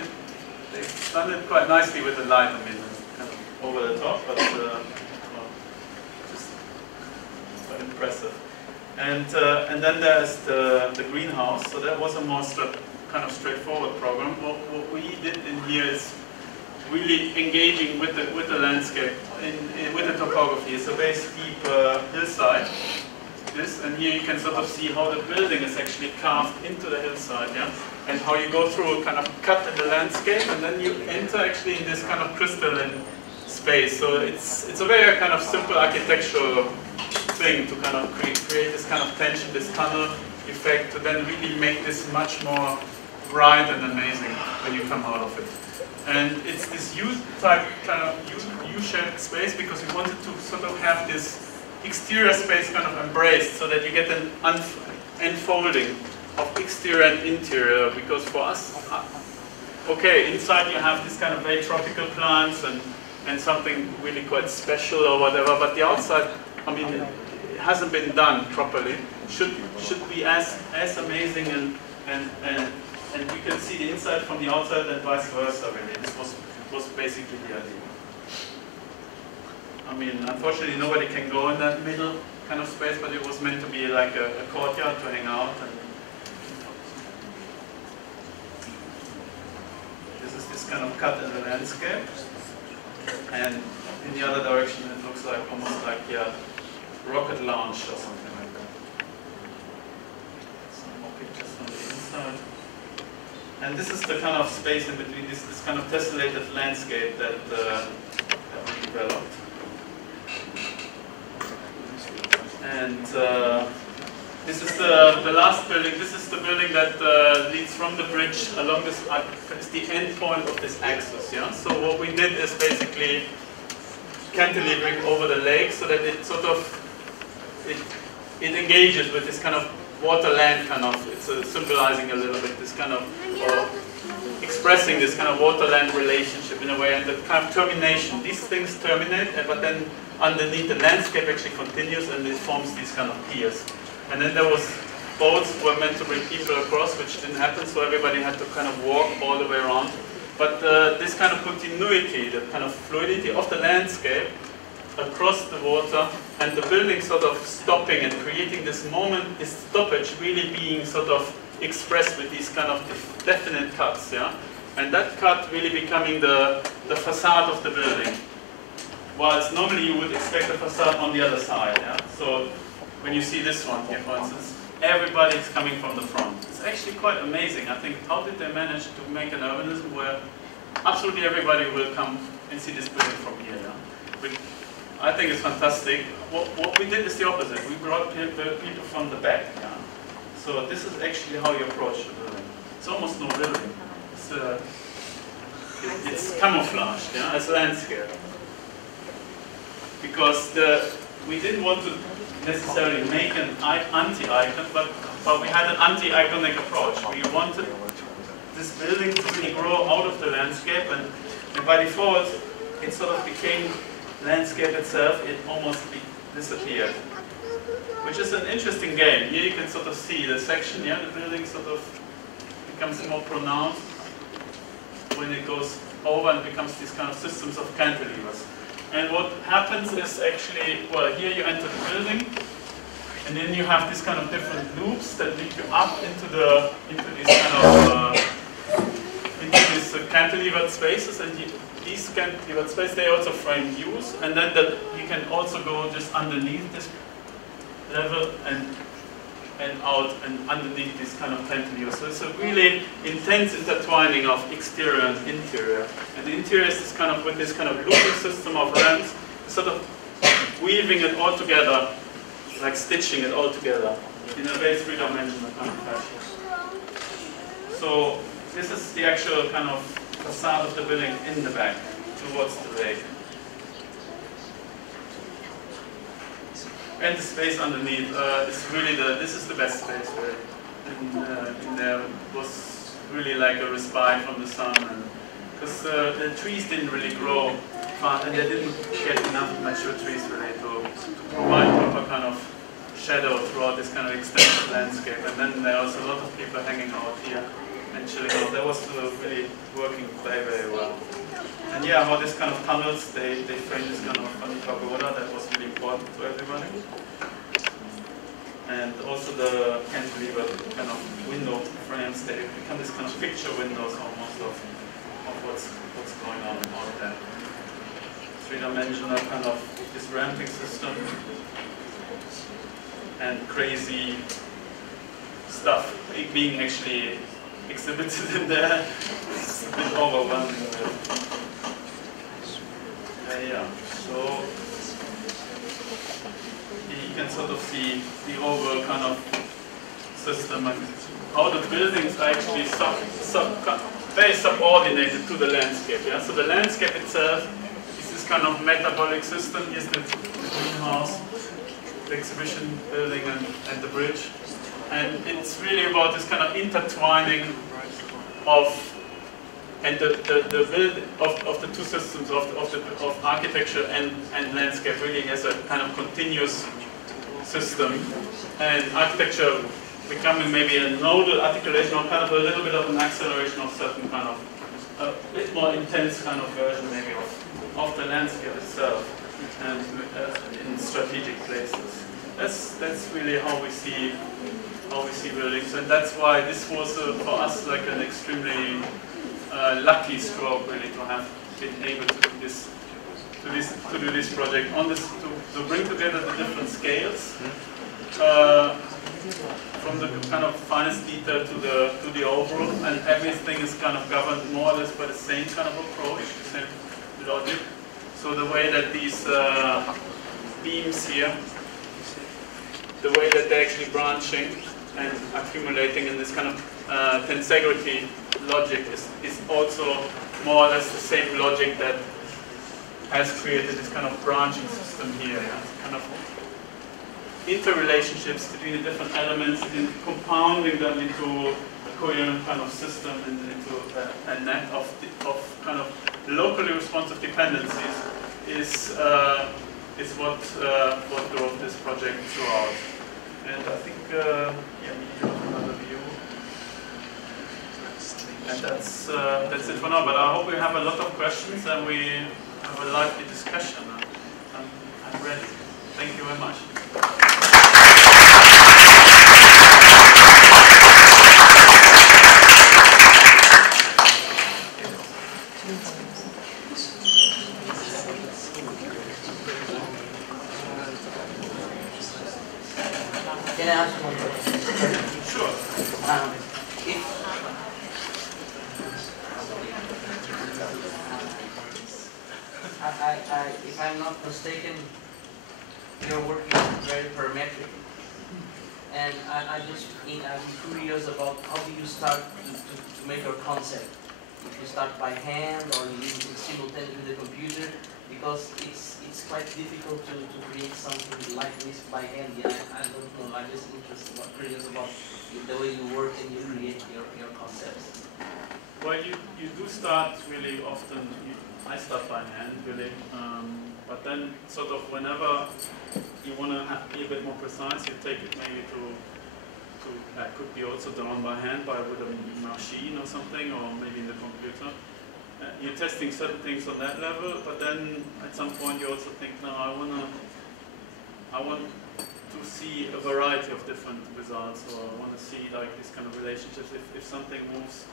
they've done it quite nicely with the light. I mean, it's kind of over the top, but well, just quite impressive. And then there's the greenhouse. So that was a more kind of straightforward program. What we did in here is really engaging with the landscape, with the topography. It's a very steep hillside. And here you can sort of see how the building is actually carved into the hillside, yeah? And how you go through a kind of cut in the landscape, and then you enter actually in this kind of crystalline space. So it's a very kind of simple architectural thing to kind of create this kind of tension, this tunnel effect, to then really make this much more bright and amazing when you come out of it. And it's this U-type kind of U-shaped space because we wanted to sort of have this exterior space kind of embraced so that you get an unfolding of exterior and interior. Because for us, okay, inside you have this kind of very tropical plants and something really quite special or whatever, but the outside, I mean, it hasn't been done properly. Should be as amazing and you can see the inside from the outside and vice versa, really. This was basically the idea. I mean, unfortunately, nobody can go in that middle kind of space, but it was meant to be like a courtyard to hang out. And this is this kind of cut in the landscape. And in the other direction, it looks like almost like rocket launch or something like that. Some more pictures on the inside. And this is the kind of space in between, this kind of tessellated landscape that we developed. And this is the last building. This is the building that leads from the bridge along this, it's the end point of this axis. Yeah. So what we did is basically cantilevering over the lake so that it sort of it engages with this kind of water-land kind of. It's symbolizing a little bit this kind of, or expressing this kind of water-land relationship in a way, and the kind of termination. These things terminate, but then underneath the landscape actually continues and it forms these kind of piers. And then there was boats were meant to bring people across, which didn't happen, so everybody had to kind of walk all the way around. But this kind of continuity, the kind of fluidity of the landscape across the water, and the building sort of stopping and creating this moment, this stoppage really being sort of expressed with these kind of definite cuts, yeah? And that cut really becoming the facade of the building. Whilst normally you would expect a facade on the other side, yeah? So when you see this one here, for instance, everybody's coming from the front. It's actually quite amazing. I think, how did they manage to make an urbanism where absolutely everybody will come and see this building from here, yeah? Which I think is fantastic. What we did is the opposite. We brought people from the back, yeah? So this is actually how you approach the building. It's almost no building. It's camouflaged, yeah? It's landscape. Because we didn't want to necessarily make an anti-icon, but we had an anti-iconic approach. We wanted this building to really grow out of the landscape, and by default, it sort of became landscape itself. It almost disappeared, which is an interesting game. Here you can sort of see the section, yeah, the building sort of becomes more pronounced when it goes over and becomes these kind of systems of cantilevers. And what happens is actually, well, here you enter the building, and then you have these kind of different loops that lead you up into these kind of into these cantilevered spaces, and these cantilevered spaces, they also frame views, and then you can also go just underneath this level and out and underneath this kind of cantilever. So it's a really intense intertwining of exterior and interior. And the interior is this kind of, with this kind of looping system of ramps, sort of weaving it all together like stitching it all together in a very three-dimensional kind of fashion. So this is the actual kind of facade of the building in the back towards the lake. And the space underneath is really this is the best space really. In there was really like a respite from the sun, because the trees didn't really grow fast and they didn't get enough mature trees really to provide proper kind of shadow throughout this kind of extensive landscape. And then there was a lot of people hanging out here and chilling out. That was really working very, very well. And yeah, how this kind of tunnels, they frame this kind of funny pagoda, that was really important to everybody. And also the cantilever kind of window frames, they become this kind of picture windows almost of what's going on out there. Three-dimensional kind of this ramping system and crazy stuff being actually exhibited in there. It's a bit overwhelming. Yeah, so you can sort of see the overall kind of system and how the buildings are actually very subordinated to the landscape. Yeah? So the landscape itself is this kind of metabolic system. Here's the greenhouse, the exhibition building and the bridge. And it's really about this kind of intertwining of the build of the two systems of architecture and landscape really as a kind of continuous system, and architecture becoming maybe a nodal articulation or kind of a little bit of an acceleration of certain kind of a bit more intense kind of version maybe of the landscape itself and in strategic places. That's really how we see buildings, and that's why this was for us like an extremely lucky stroke really to have been able to do this project on this to bring together the different scales from the kind of finest detail to the overall, and everything is kind of governed more or less by the same kind of approach, the same logic. So the way that these beams here, the way that they're actually branching and accumulating in this kind of tensegrity logic is also more or less the same logic that has created this kind of branching system here. Kind of interrelationships between the different elements and compounding them into a coherent kind of system and into a net of kind of locally responsive dependencies is what drove this project throughout. And I think yeah, we have another view. And that's it for now. But I hope we have a lot of questions and we have a lively discussion. I'm ready. Thank you very much. Can I ask one question? Sure. If I'm not mistaken, you're working very parametric, and I'm curious about how do you start to make your concept? If you start by hand or you simultaneously with the computer, because it's quite difficult to create something like this by hand. Yeah, I don't know. I'm just curious about the way you work and you create your concepts. Well, you do start really often. I start by hand really, but then sort of whenever you want to be a bit more precise, you take it maybe to could be also done by hand with a machine or something, or maybe in the computer. You're testing certain things on that level, but then at some point you also think, no, I want to see a variety of different results, or I want to see like this kind of relationships. If something moves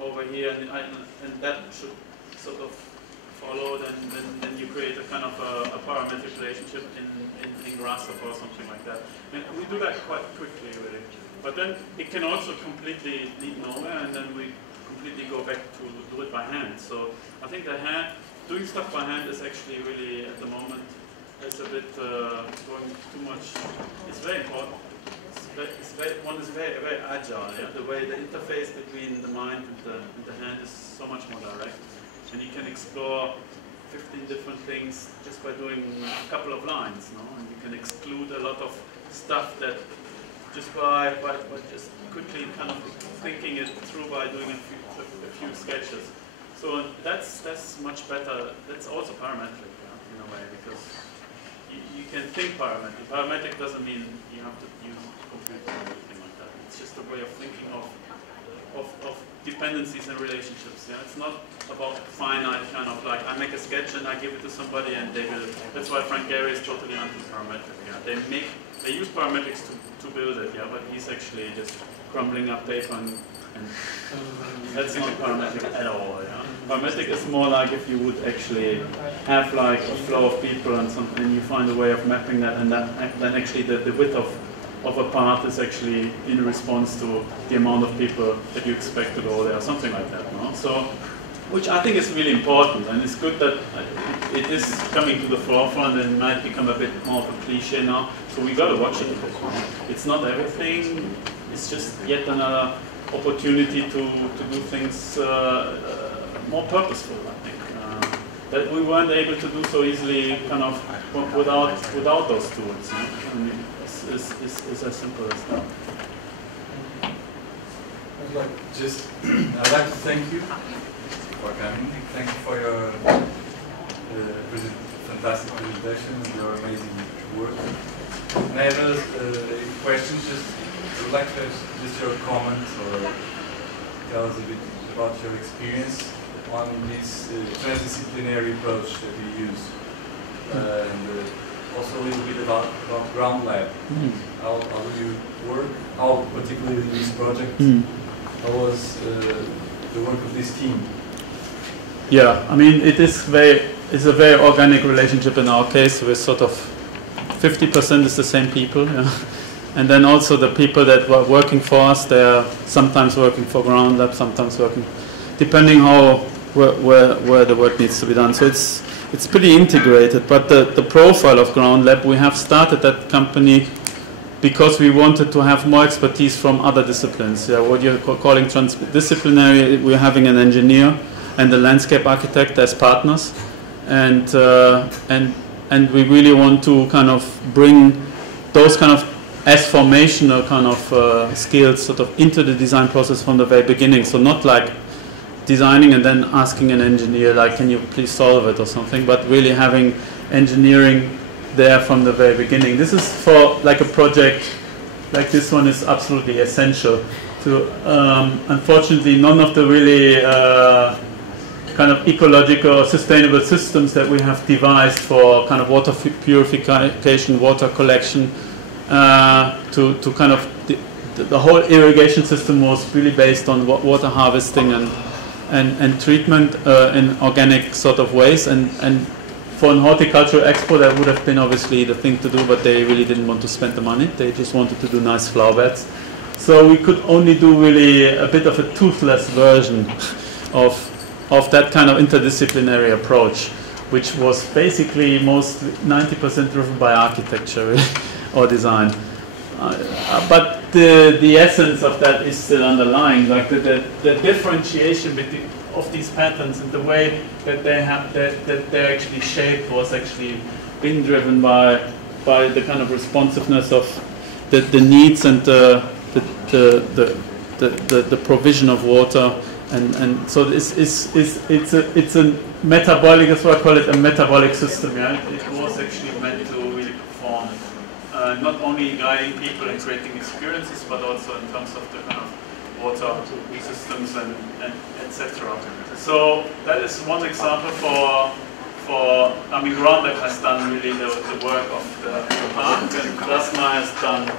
over here and that should sort of follow, then you create a kind of a parametric relationship in Grasshopper or something like that. And we do that quite quickly, really. But then it can also completely lead nowhere, and then we completely go back to do it by hand. So I think doing stuff by hand is actually really, at the moment, it's a bit going too much. It's very important. One is very, very agile. Yeah? The way the interface between the mind and the hand is so much more direct, and you can explore 15 different things just by doing a couple of lines, no? And you can exclude a lot of stuff that just by just quickly kind of thinking it through by doing a few sketches. So that's much better. That's also parametric, in a way, because you can think parametric. Parametric doesn't mean you have to use a computer or anything like that. It's just a way of thinking of dependencies and relationships. Yeah, it's not about finite kind of like I make a sketch and I give it to somebody and they will. That's why Frank Gehry is totally anti-parametric. Yeah, they use parametrics to build it. Yeah, but he's actually just crumbling up paper and that's not parametric at all. Yeah. Parametric is more like if you would actually have like a flow of people and you find a way of mapping that, and then actually the width of a path is actually in response to the amount of people that you expect to go there, something like that. No? So, which I think is really important, and it's good that it is coming to the forefront and might become a bit more of a cliche now. So we got to watch it. It's not everything. It's just yet another opportunity to do things more purposeful, I think. That we weren't able to do so easily, kind of without those tools. You know? I mean, it's as simple as that. I'd like to thank you for coming. Thank you for your fantastic presentation and your amazing work. And I have a question. I would like to have just your comments or tell us a bit about your experience on this transdisciplinary approach that you use, and also a little bit about Ground Lab. How do you work? How, particularly in this project, how was the work of this team? Yeah, I mean, it's a very organic relationship in our case. With sort of 50% is the same people. Yeah. And then also the people that were working for us, they are sometimes working for Ground Lab, sometimes working, depending where the work needs to be done. So it's pretty integrated. But the profile of Ground Lab, we have started that company because we wanted to have more expertise from other disciplines. Yeah, what you're calling transdisciplinary, we're having an engineer and a landscape architect as partners, and we really want to kind of bring those kind of as formational kind of skills sort of into the design process from the very beginning. So not like designing and then asking an engineer like, can you please solve it or something, but really having engineering there from the very beginning. This is for like a project like this one is absolutely essential to, unfortunately, none of the really kind of ecological or sustainable systems that we have devised for kind of water purification, water collection, to kind of the whole irrigation system was really based on water harvesting and treatment in organic sort of ways, and for an horticultural expo that would have been obviously the thing to do, but they really didn't want to spend the money. They just wanted to do nice flower beds. So we could only do really a bit of a toothless version of that kind of interdisciplinary approach, which was basically mostly 90% driven by architecture really, or design. But the essence of that is still underlying, like the differentiation between of these patterns and the way that they're actually shaped was actually being driven by the kind of responsiveness of the needs and the provision of water, and so it's a metabolic, that's why I call it a metabolic system. Yeah, it was actually meant to really perform not only guiding people and creating experiences, but also in terms of the kind of water systems and etc. So that is one example for I mean, Ground Lab has done really the work of the park, and Plasma has done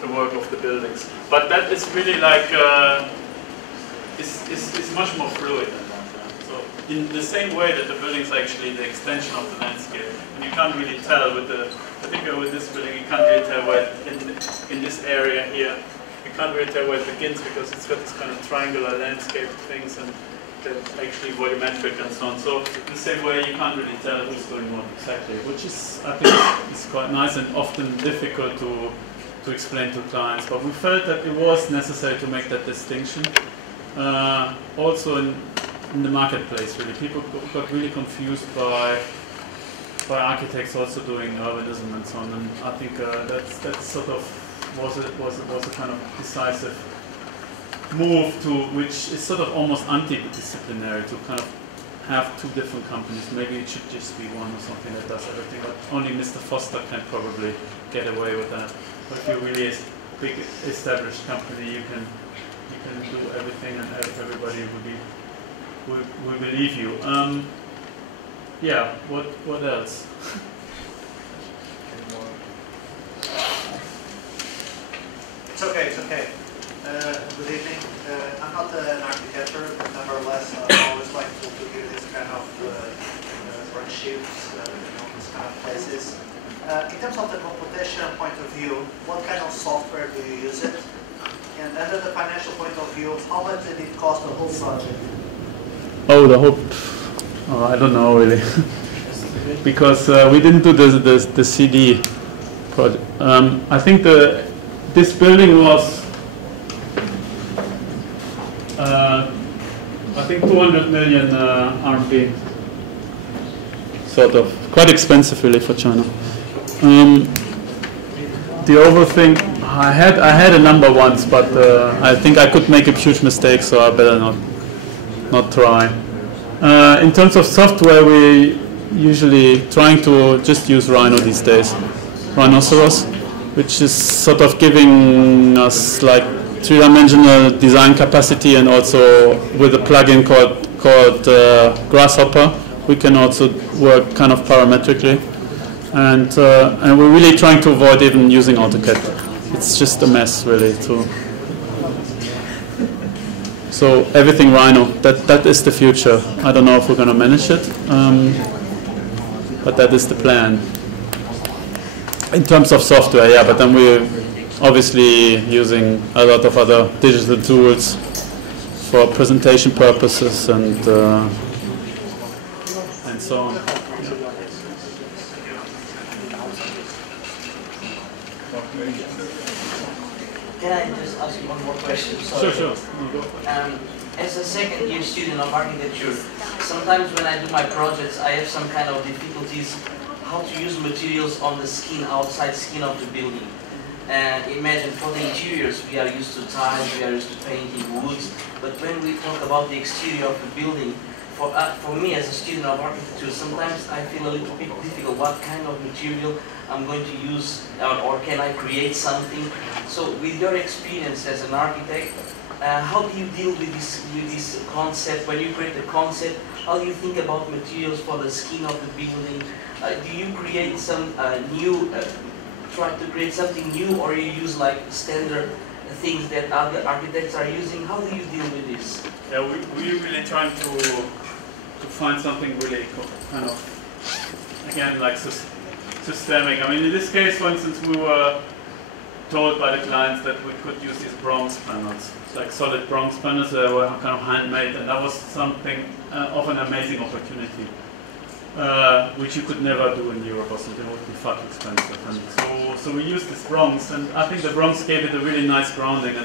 the work of the buildings. But that is really like it's much more fluid than that. So in the same way that the buildings are actually the extension of the landscape, and you can't really tell with the, particularly with this building, you can't really tell where in this area here. You can't really tell where it begins because it's got this kind of triangular landscape things, and that's actually volumetric and so on. So in the same way, you can't really tell who's doing what exactly, which is, I think, is quite nice and often difficult to explain to clients. But we felt that it was necessary to make that distinction. Also in the marketplace, really, people got really confused by architects also doing urbanism and so on. And I think that sort of was a kind of decisive move to, which is sort of almost anti-disciplinary, to kind of have two different companies. Maybe it should just be one or something that does everything, but only Mr. Foster can probably get away with that. But if you're really a big established company, you can do everything and everybody will believe you. Yeah, what else? It's okay, it's okay. Good evening. I'm not an architect, but nevertheless, I always like to give this kind of workshops in these kind of places. In terms of the computational point of view, what kind of software do you use it? And under the financial point of view, how much did it cost the whole project? Oh, the whole... Oh, I don't know really. Because we didn't do the CD project. I think this building was I think 200 million RMB. Sort of quite expensive really for China. The overall thing, I had a number once, but I think I could make a huge mistake, so I better not try. In terms of software, we usually trying to just use Rhino these days, Rhinoceros, which is sort of giving us like three-dimensional design capacity, and also with a plugin called Grasshopper, we can also work kind of parametrically, and we're really trying to avoid even using AutoCAD. It's just a mess really too. So everything Rhino, that is the future. I don't know if we're going to manage it, but that is the plan. In terms of software, yeah, but then we're obviously using a lot of other digital tools for presentation purposes and so on. Can I just ask you one more question? Sorry. Sure. As a second-year student of architecture, sometimes when I do my projects, I have some kind of difficulties how to use materials on the skin, outside skin of the building. And imagine for the interiors, we are used to tiles, we are used to painting woods, but when we talk about the exterior of the building, for me as a student of architecture, sometimes I feel a little bit difficult what kind of material I'm going to use, or can I create something. So with your experience as an architect, how do you deal with this concept? When you create the concept, how do you think about materials for the skin of the building? Do you create some try to create something new, or you use like standard things that other architects are using? How do you deal with this? Yeah, we're really trying to find something really kind of, again, like systemic. I mean, in this case, for instance, we were told by the clients that we could use these bronze panels, like solid bronze panels that were kind of handmade, and that was something of an amazing opportunity, which you could never do in Europe or something. It would be far too expensive. And so we used this bronze, and I think the bronze gave it a really nice grounding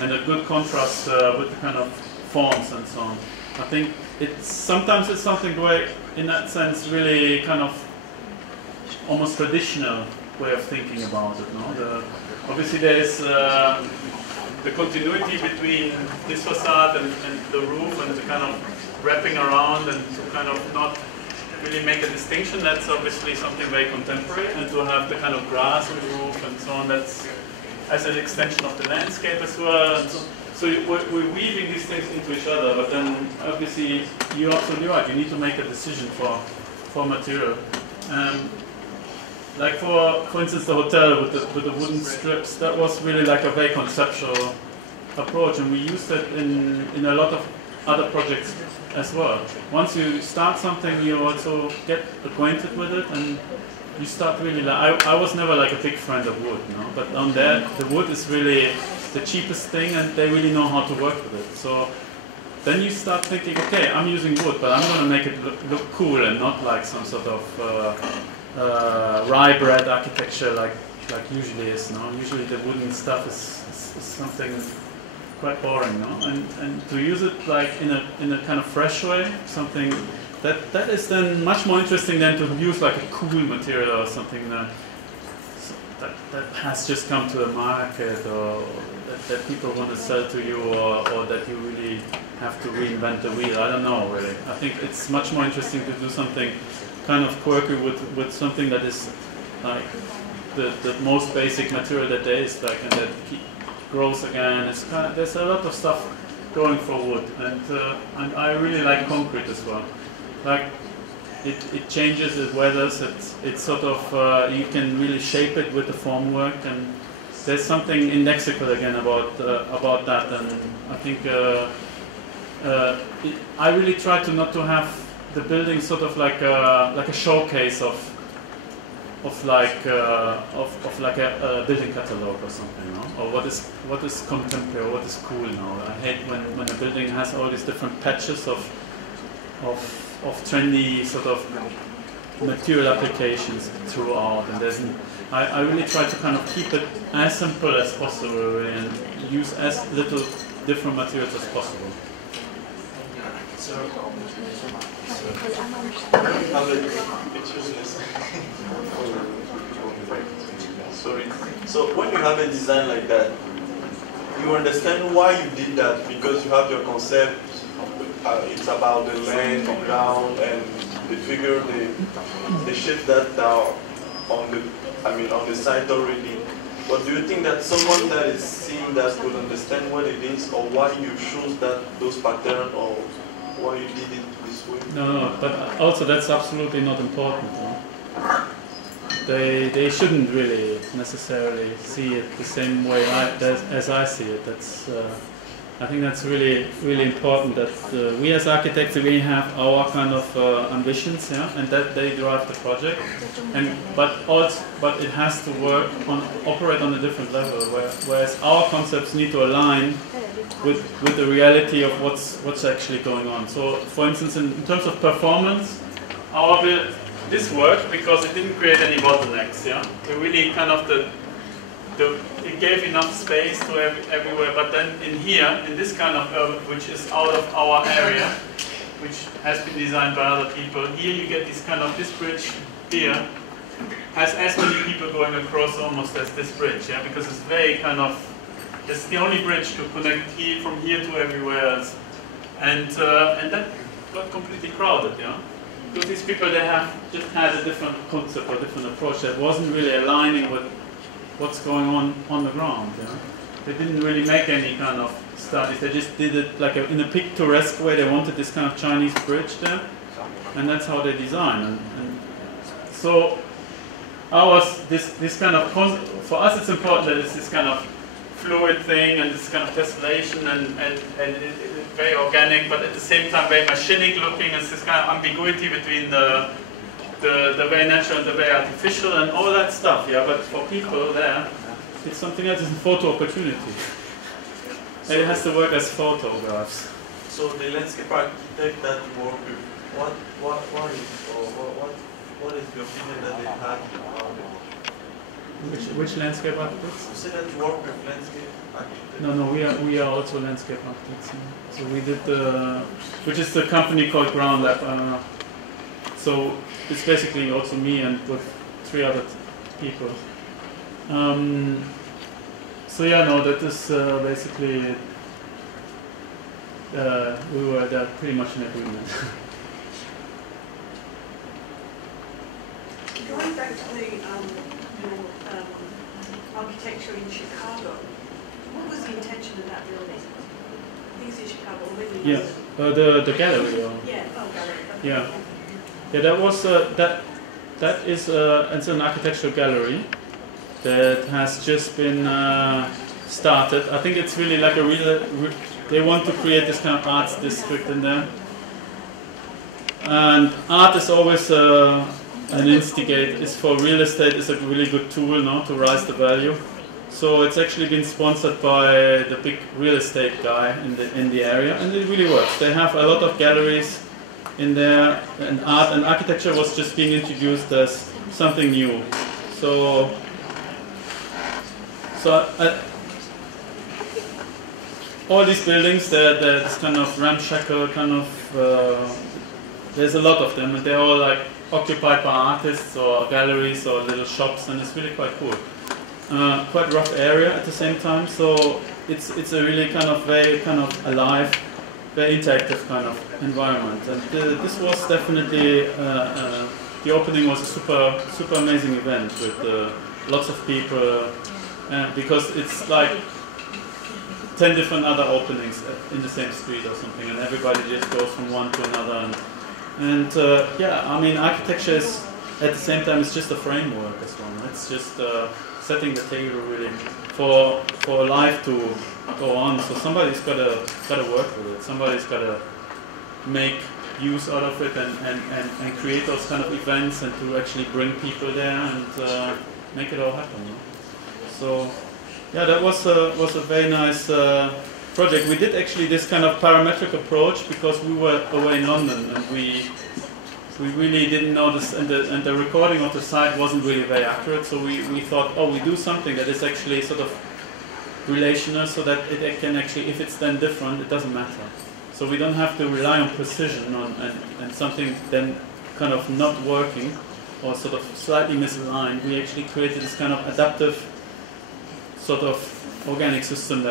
and a good contrast with the kind of forms and so on. I think sometimes it's something where, in that sense, really kind of almost traditional way of thinking about it. No? Obviously there is the continuity between this facade and the roof, and the kind of wrapping around, and to kind of not really make a distinction. That's obviously something very contemporary, and to have the kind of grass on the roof and so on, that's as an extension of the landscape as well. And so we're weaving these things into each other, but then obviously you're absolutely right, you need to make a decision for material. Like for instance the hotel with the wooden strips, that was really like a very conceptual approach, and we used it in a lot of other projects as well. Once you start something, you also get acquainted with it, and you start really like, I was never like a big friend of wood, you know? But on there, the wood is really the cheapest thing, and they really know how to work with it. So then you start thinking, okay, I'm using wood, but I'm going to make it look cool and not like some sort of rye bread architecture like usually is. No, usually the wooden stuff is something quite boring, no? And to use it like in a kind of fresh way, something that is then much more interesting than to use like a cool material or something that has just come to the market, or that people want to sell to you, or that you really have to reinvent the wheel. I don't know really. I think it's much more interesting to do something kind of quirky with something that is like the most basic material that there is, like, and that grows again. It's kind of, there's a lot of stuff going for wood, and I really like concrete as well. Like it changes, it weathers, it's sort of you can really shape it with the formwork, and there's something indexical again about that. And I think I really try to not to have the building sort of like a showcase of like a building catalog or something, no? Or what is contemporary, or what is cool now. I hate when a building has all these different patches of trendy sort of material applications throughout, and I really try to kind of keep it as simple as possible, really, and use as little different materials as possible. Sorry. So when you have a design like that, you understand why you did that, because you have your concept. It's about the length of ground and the figure, the shape that are on the site already. But do you think that someone that is seeing that will understand what it is, or why you chose those patterns, or why you did it this way? No, but also that's absolutely not important. No? They shouldn't really necessarily see it the same way as I see it. That's I think that's really important, that we as architects really have our kind of ambitions, yeah, and that they drive the project. But it has to operate on a different level, whereas our concepts need to align with the reality of what's actually going on. So, for instance, in terms of performance, this worked because it didn't create any bottlenecks. Yeah, it really kind of it gave enough space to everywhere. But then in this kind of which is out of our area, which has been designed by other people, here you get this bridge here has as many people going across almost as this bridge, yeah, because it's very it's the only bridge to connect from here to everywhere else, and that got completely crowded, yeah. Because these people, they have just had a different concept or different approach that wasn't really aligning with what's going on the ground. Yeah? They didn't really make any kind of studies. They just did it like in a picturesque way. They wanted this kind of Chinese bridge there, and that's how they designed. And so this kind of for us, it's important that it's this kind of fluid thing and this kind of tessellation and very organic, but at the same time very machinic looking. It's this kind of ambiguity between the very natural and the very artificial and all that stuff, yeah. But for people there, it's something else. It's a photo opportunity. So it has to work as photographs. So the landscape architect that work with, what is the opinion that they had about it? Which landscape architects? You said that you work with landscape architects. No, we are also landscape architects. Yeah. So we did which is the company called Ground Lab. So it's basically also me and with 3 other people. So yeah, no, that is basically we were there pretty much in agreement. Going back to the architecture in Chicago, what was the intention of that building? I think it's in Chicago, or maybe yeah, the gallery. Yeah, gallery. Okay. Yeah. Yeah, that was that is it's an architectural gallery that has just been started. I think it's really like they want to create this kind of arts district in there, and art is always an instigate. Is for real estate is a really good tool, no, to rise the value. So it's actually been sponsored by the big real estate guy in the area, and it really works. They have a lot of galleries in there, and art and architecture was just being introduced as something new. So all these buildings, they're this kind of ramshackle kind of. There's a lot of them, and they're all like occupied by artists or galleries or little shops, and it's really quite cool. Quite rough area at the same time, so it's a really kind of very kind of alive, very interactive kind of environment. And this was definitely the opening was a super amazing event with lots of people, because it's like 10 different other openings in the same street or something, and everybody just goes from one to another. And yeah, I mean, architecture is at the same time it's just a framework as well. It's just setting the table really for life to go on. So somebody's got to work with it. Somebody's got to make use out of it and create those kind of events and to actually bring people there and make it all happen. You know? So yeah, that was a very nice project. We did actually this kind of parametric approach because we were away in London and we really didn't know this, and the recording of the site wasn't really very accurate. So we thought, oh, we do something that is actually sort of relational, so that it can actually, if it's then different, it doesn't matter. So we don't have to rely on precision and something then kind of not working or sort of slightly misaligned. We actually created this kind of adaptive sort of organic system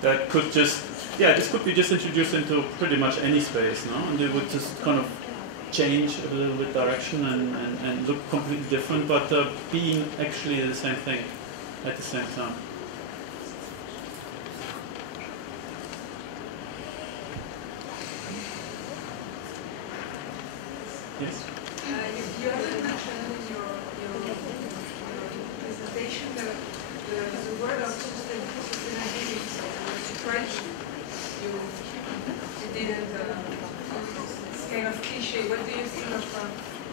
that could just, yeah, this could be just introduced into pretty much any space, no? And it would just kind of change a little bit direction and look completely different, but being actually the same thing at the same time. Yes? You haven't mentioned in your presentation the word of sustainability. Was French? You didn't. It's kind of cliche. What do you think of?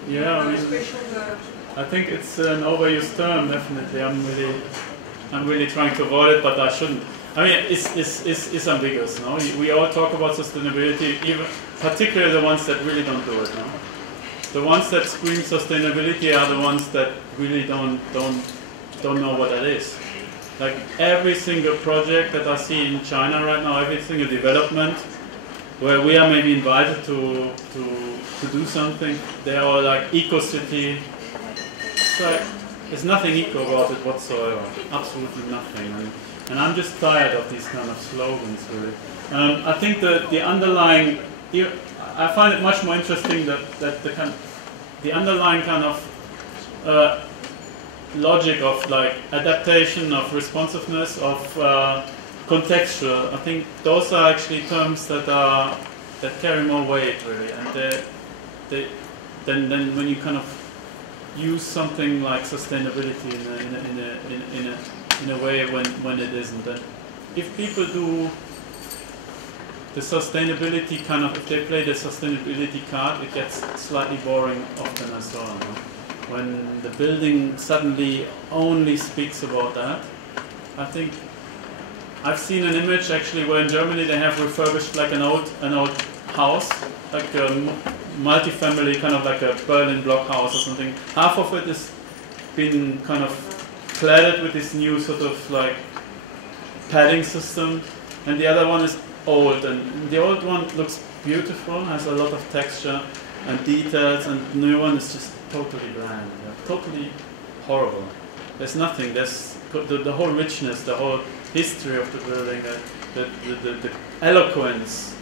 Yeah, I mean, I think it's an overused term. Definitely, I'm really trying to avoid it, but I shouldn't. I mean, it's ambiguous. No, we all talk about sustainability, even particularly the ones that really don't do it. No, the ones that scream sustainability are the ones that really don't know what that is. Like every single project that I see in China right now, every single development where we are maybe invited to do something, they are all like eco-city. It's like, there's nothing eco about it whatsoever, absolutely nothing. And I'm just tired of these kind of slogans, really. I think the underlying, I find it much more interesting that the underlying kind of logic of like adaptation, of responsiveness, of contextual. I think those are actually terms that carry more weight, really, and then when you kind of use something like sustainability in a way when it isn't. And if people do the sustainability kind of, if they play the sustainability card, it gets slightly boring often as well. No? When the building suddenly only speaks about that, I think I've seen an image actually where in Germany they have refurbished like an old house, like a multi-family, kind of like a Berlin block house or something. Half of it has been kind of cladded with this new sort of like padding system, and the other one is old, and the old one looks beautiful, has a lot of texture and details, and the new one is just totally bland, totally horrible. There's nothing, there's the whole richness, the whole history of the building, the eloquence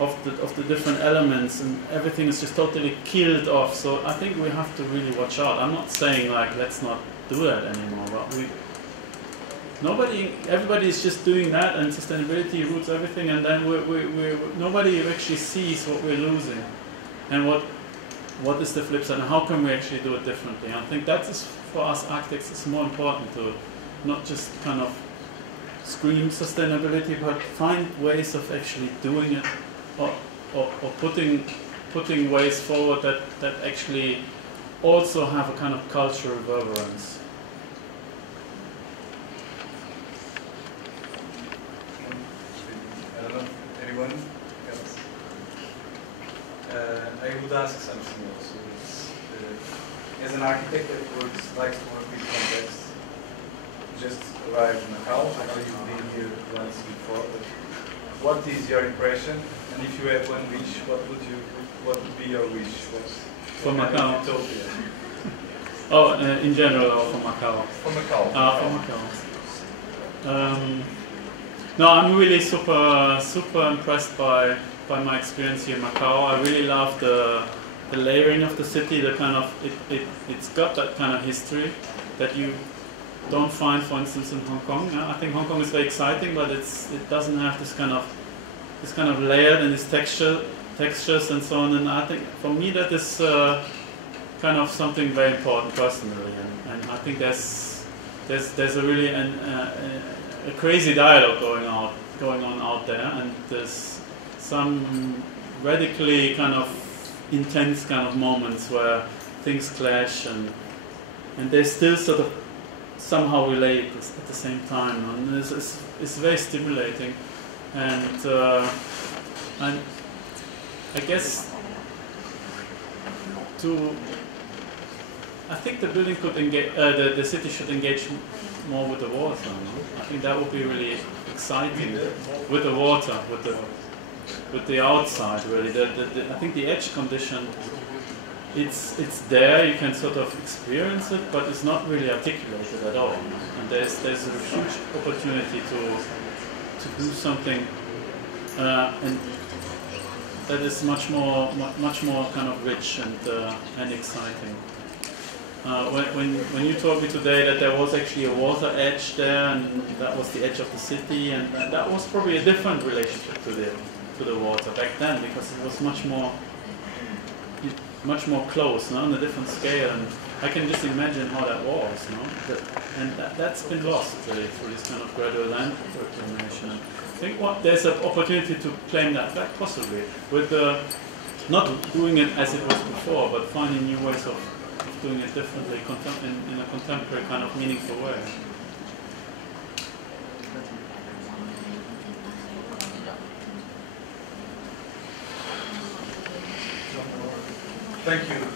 of the different elements, and everything is just totally killed off. So I think we have to really watch out. I'm not saying like let's not do that anymore, but everybody is just doing that, and sustainability roots everything, and then nobody actually sees what we're losing, and what is the flip side, and how can we actually do it differently. I think that is, for us architects, it's more important to not just kind of scream sustainability, but find ways of actually doing it, or putting ways forward that actually also have a kind of cultural reverberance. would ask something also. As an architect that likes to work with context, just arrived in Macao. I know you've been here once before, but what is your impression? And if you had one wish, what would be your wish? For Macao? Utopia? Oh, in general, or for Macao? For Macao. For Macao. No, I'm really super impressed by my experience here in Macao. I really love the layering of the city. The kind of it's got that kind of history that you don't find, for instance, in Hong Kong. I think Hong Kong is very exciting, but it doesn't have this kind of layered and these textures and so on. And I think for me that is kind of something very important personally. And I think there's a really a crazy dialogue going on out there, and there's some radically kind of intense kind of moments where things clash and they still sort of somehow relate at the same time, and it's very stimulating, and I guess I think the building could engage, the city should engage more with the water. I think that would be really exciting with the water, with the outside. Really, I think the edge condition, it's there. You can sort of experience it, but it's not really articulated at all. And there's a huge opportunity to do something, and that is much more kind of rich and exciting. When you told me today that there was actually a water edge there, and that was the edge of the city, and that was probably a different relationship to the water back then, because it was much more close, no? On a different scale, and I can just imagine how that was, no? And that's been lost really through this kind of gradual land reclamation. I think there's an opportunity to claim that back, possibly, with not doing it as it was before, but finding new ways of doing it differently in a contemporary kind of meaningful way. Thank you.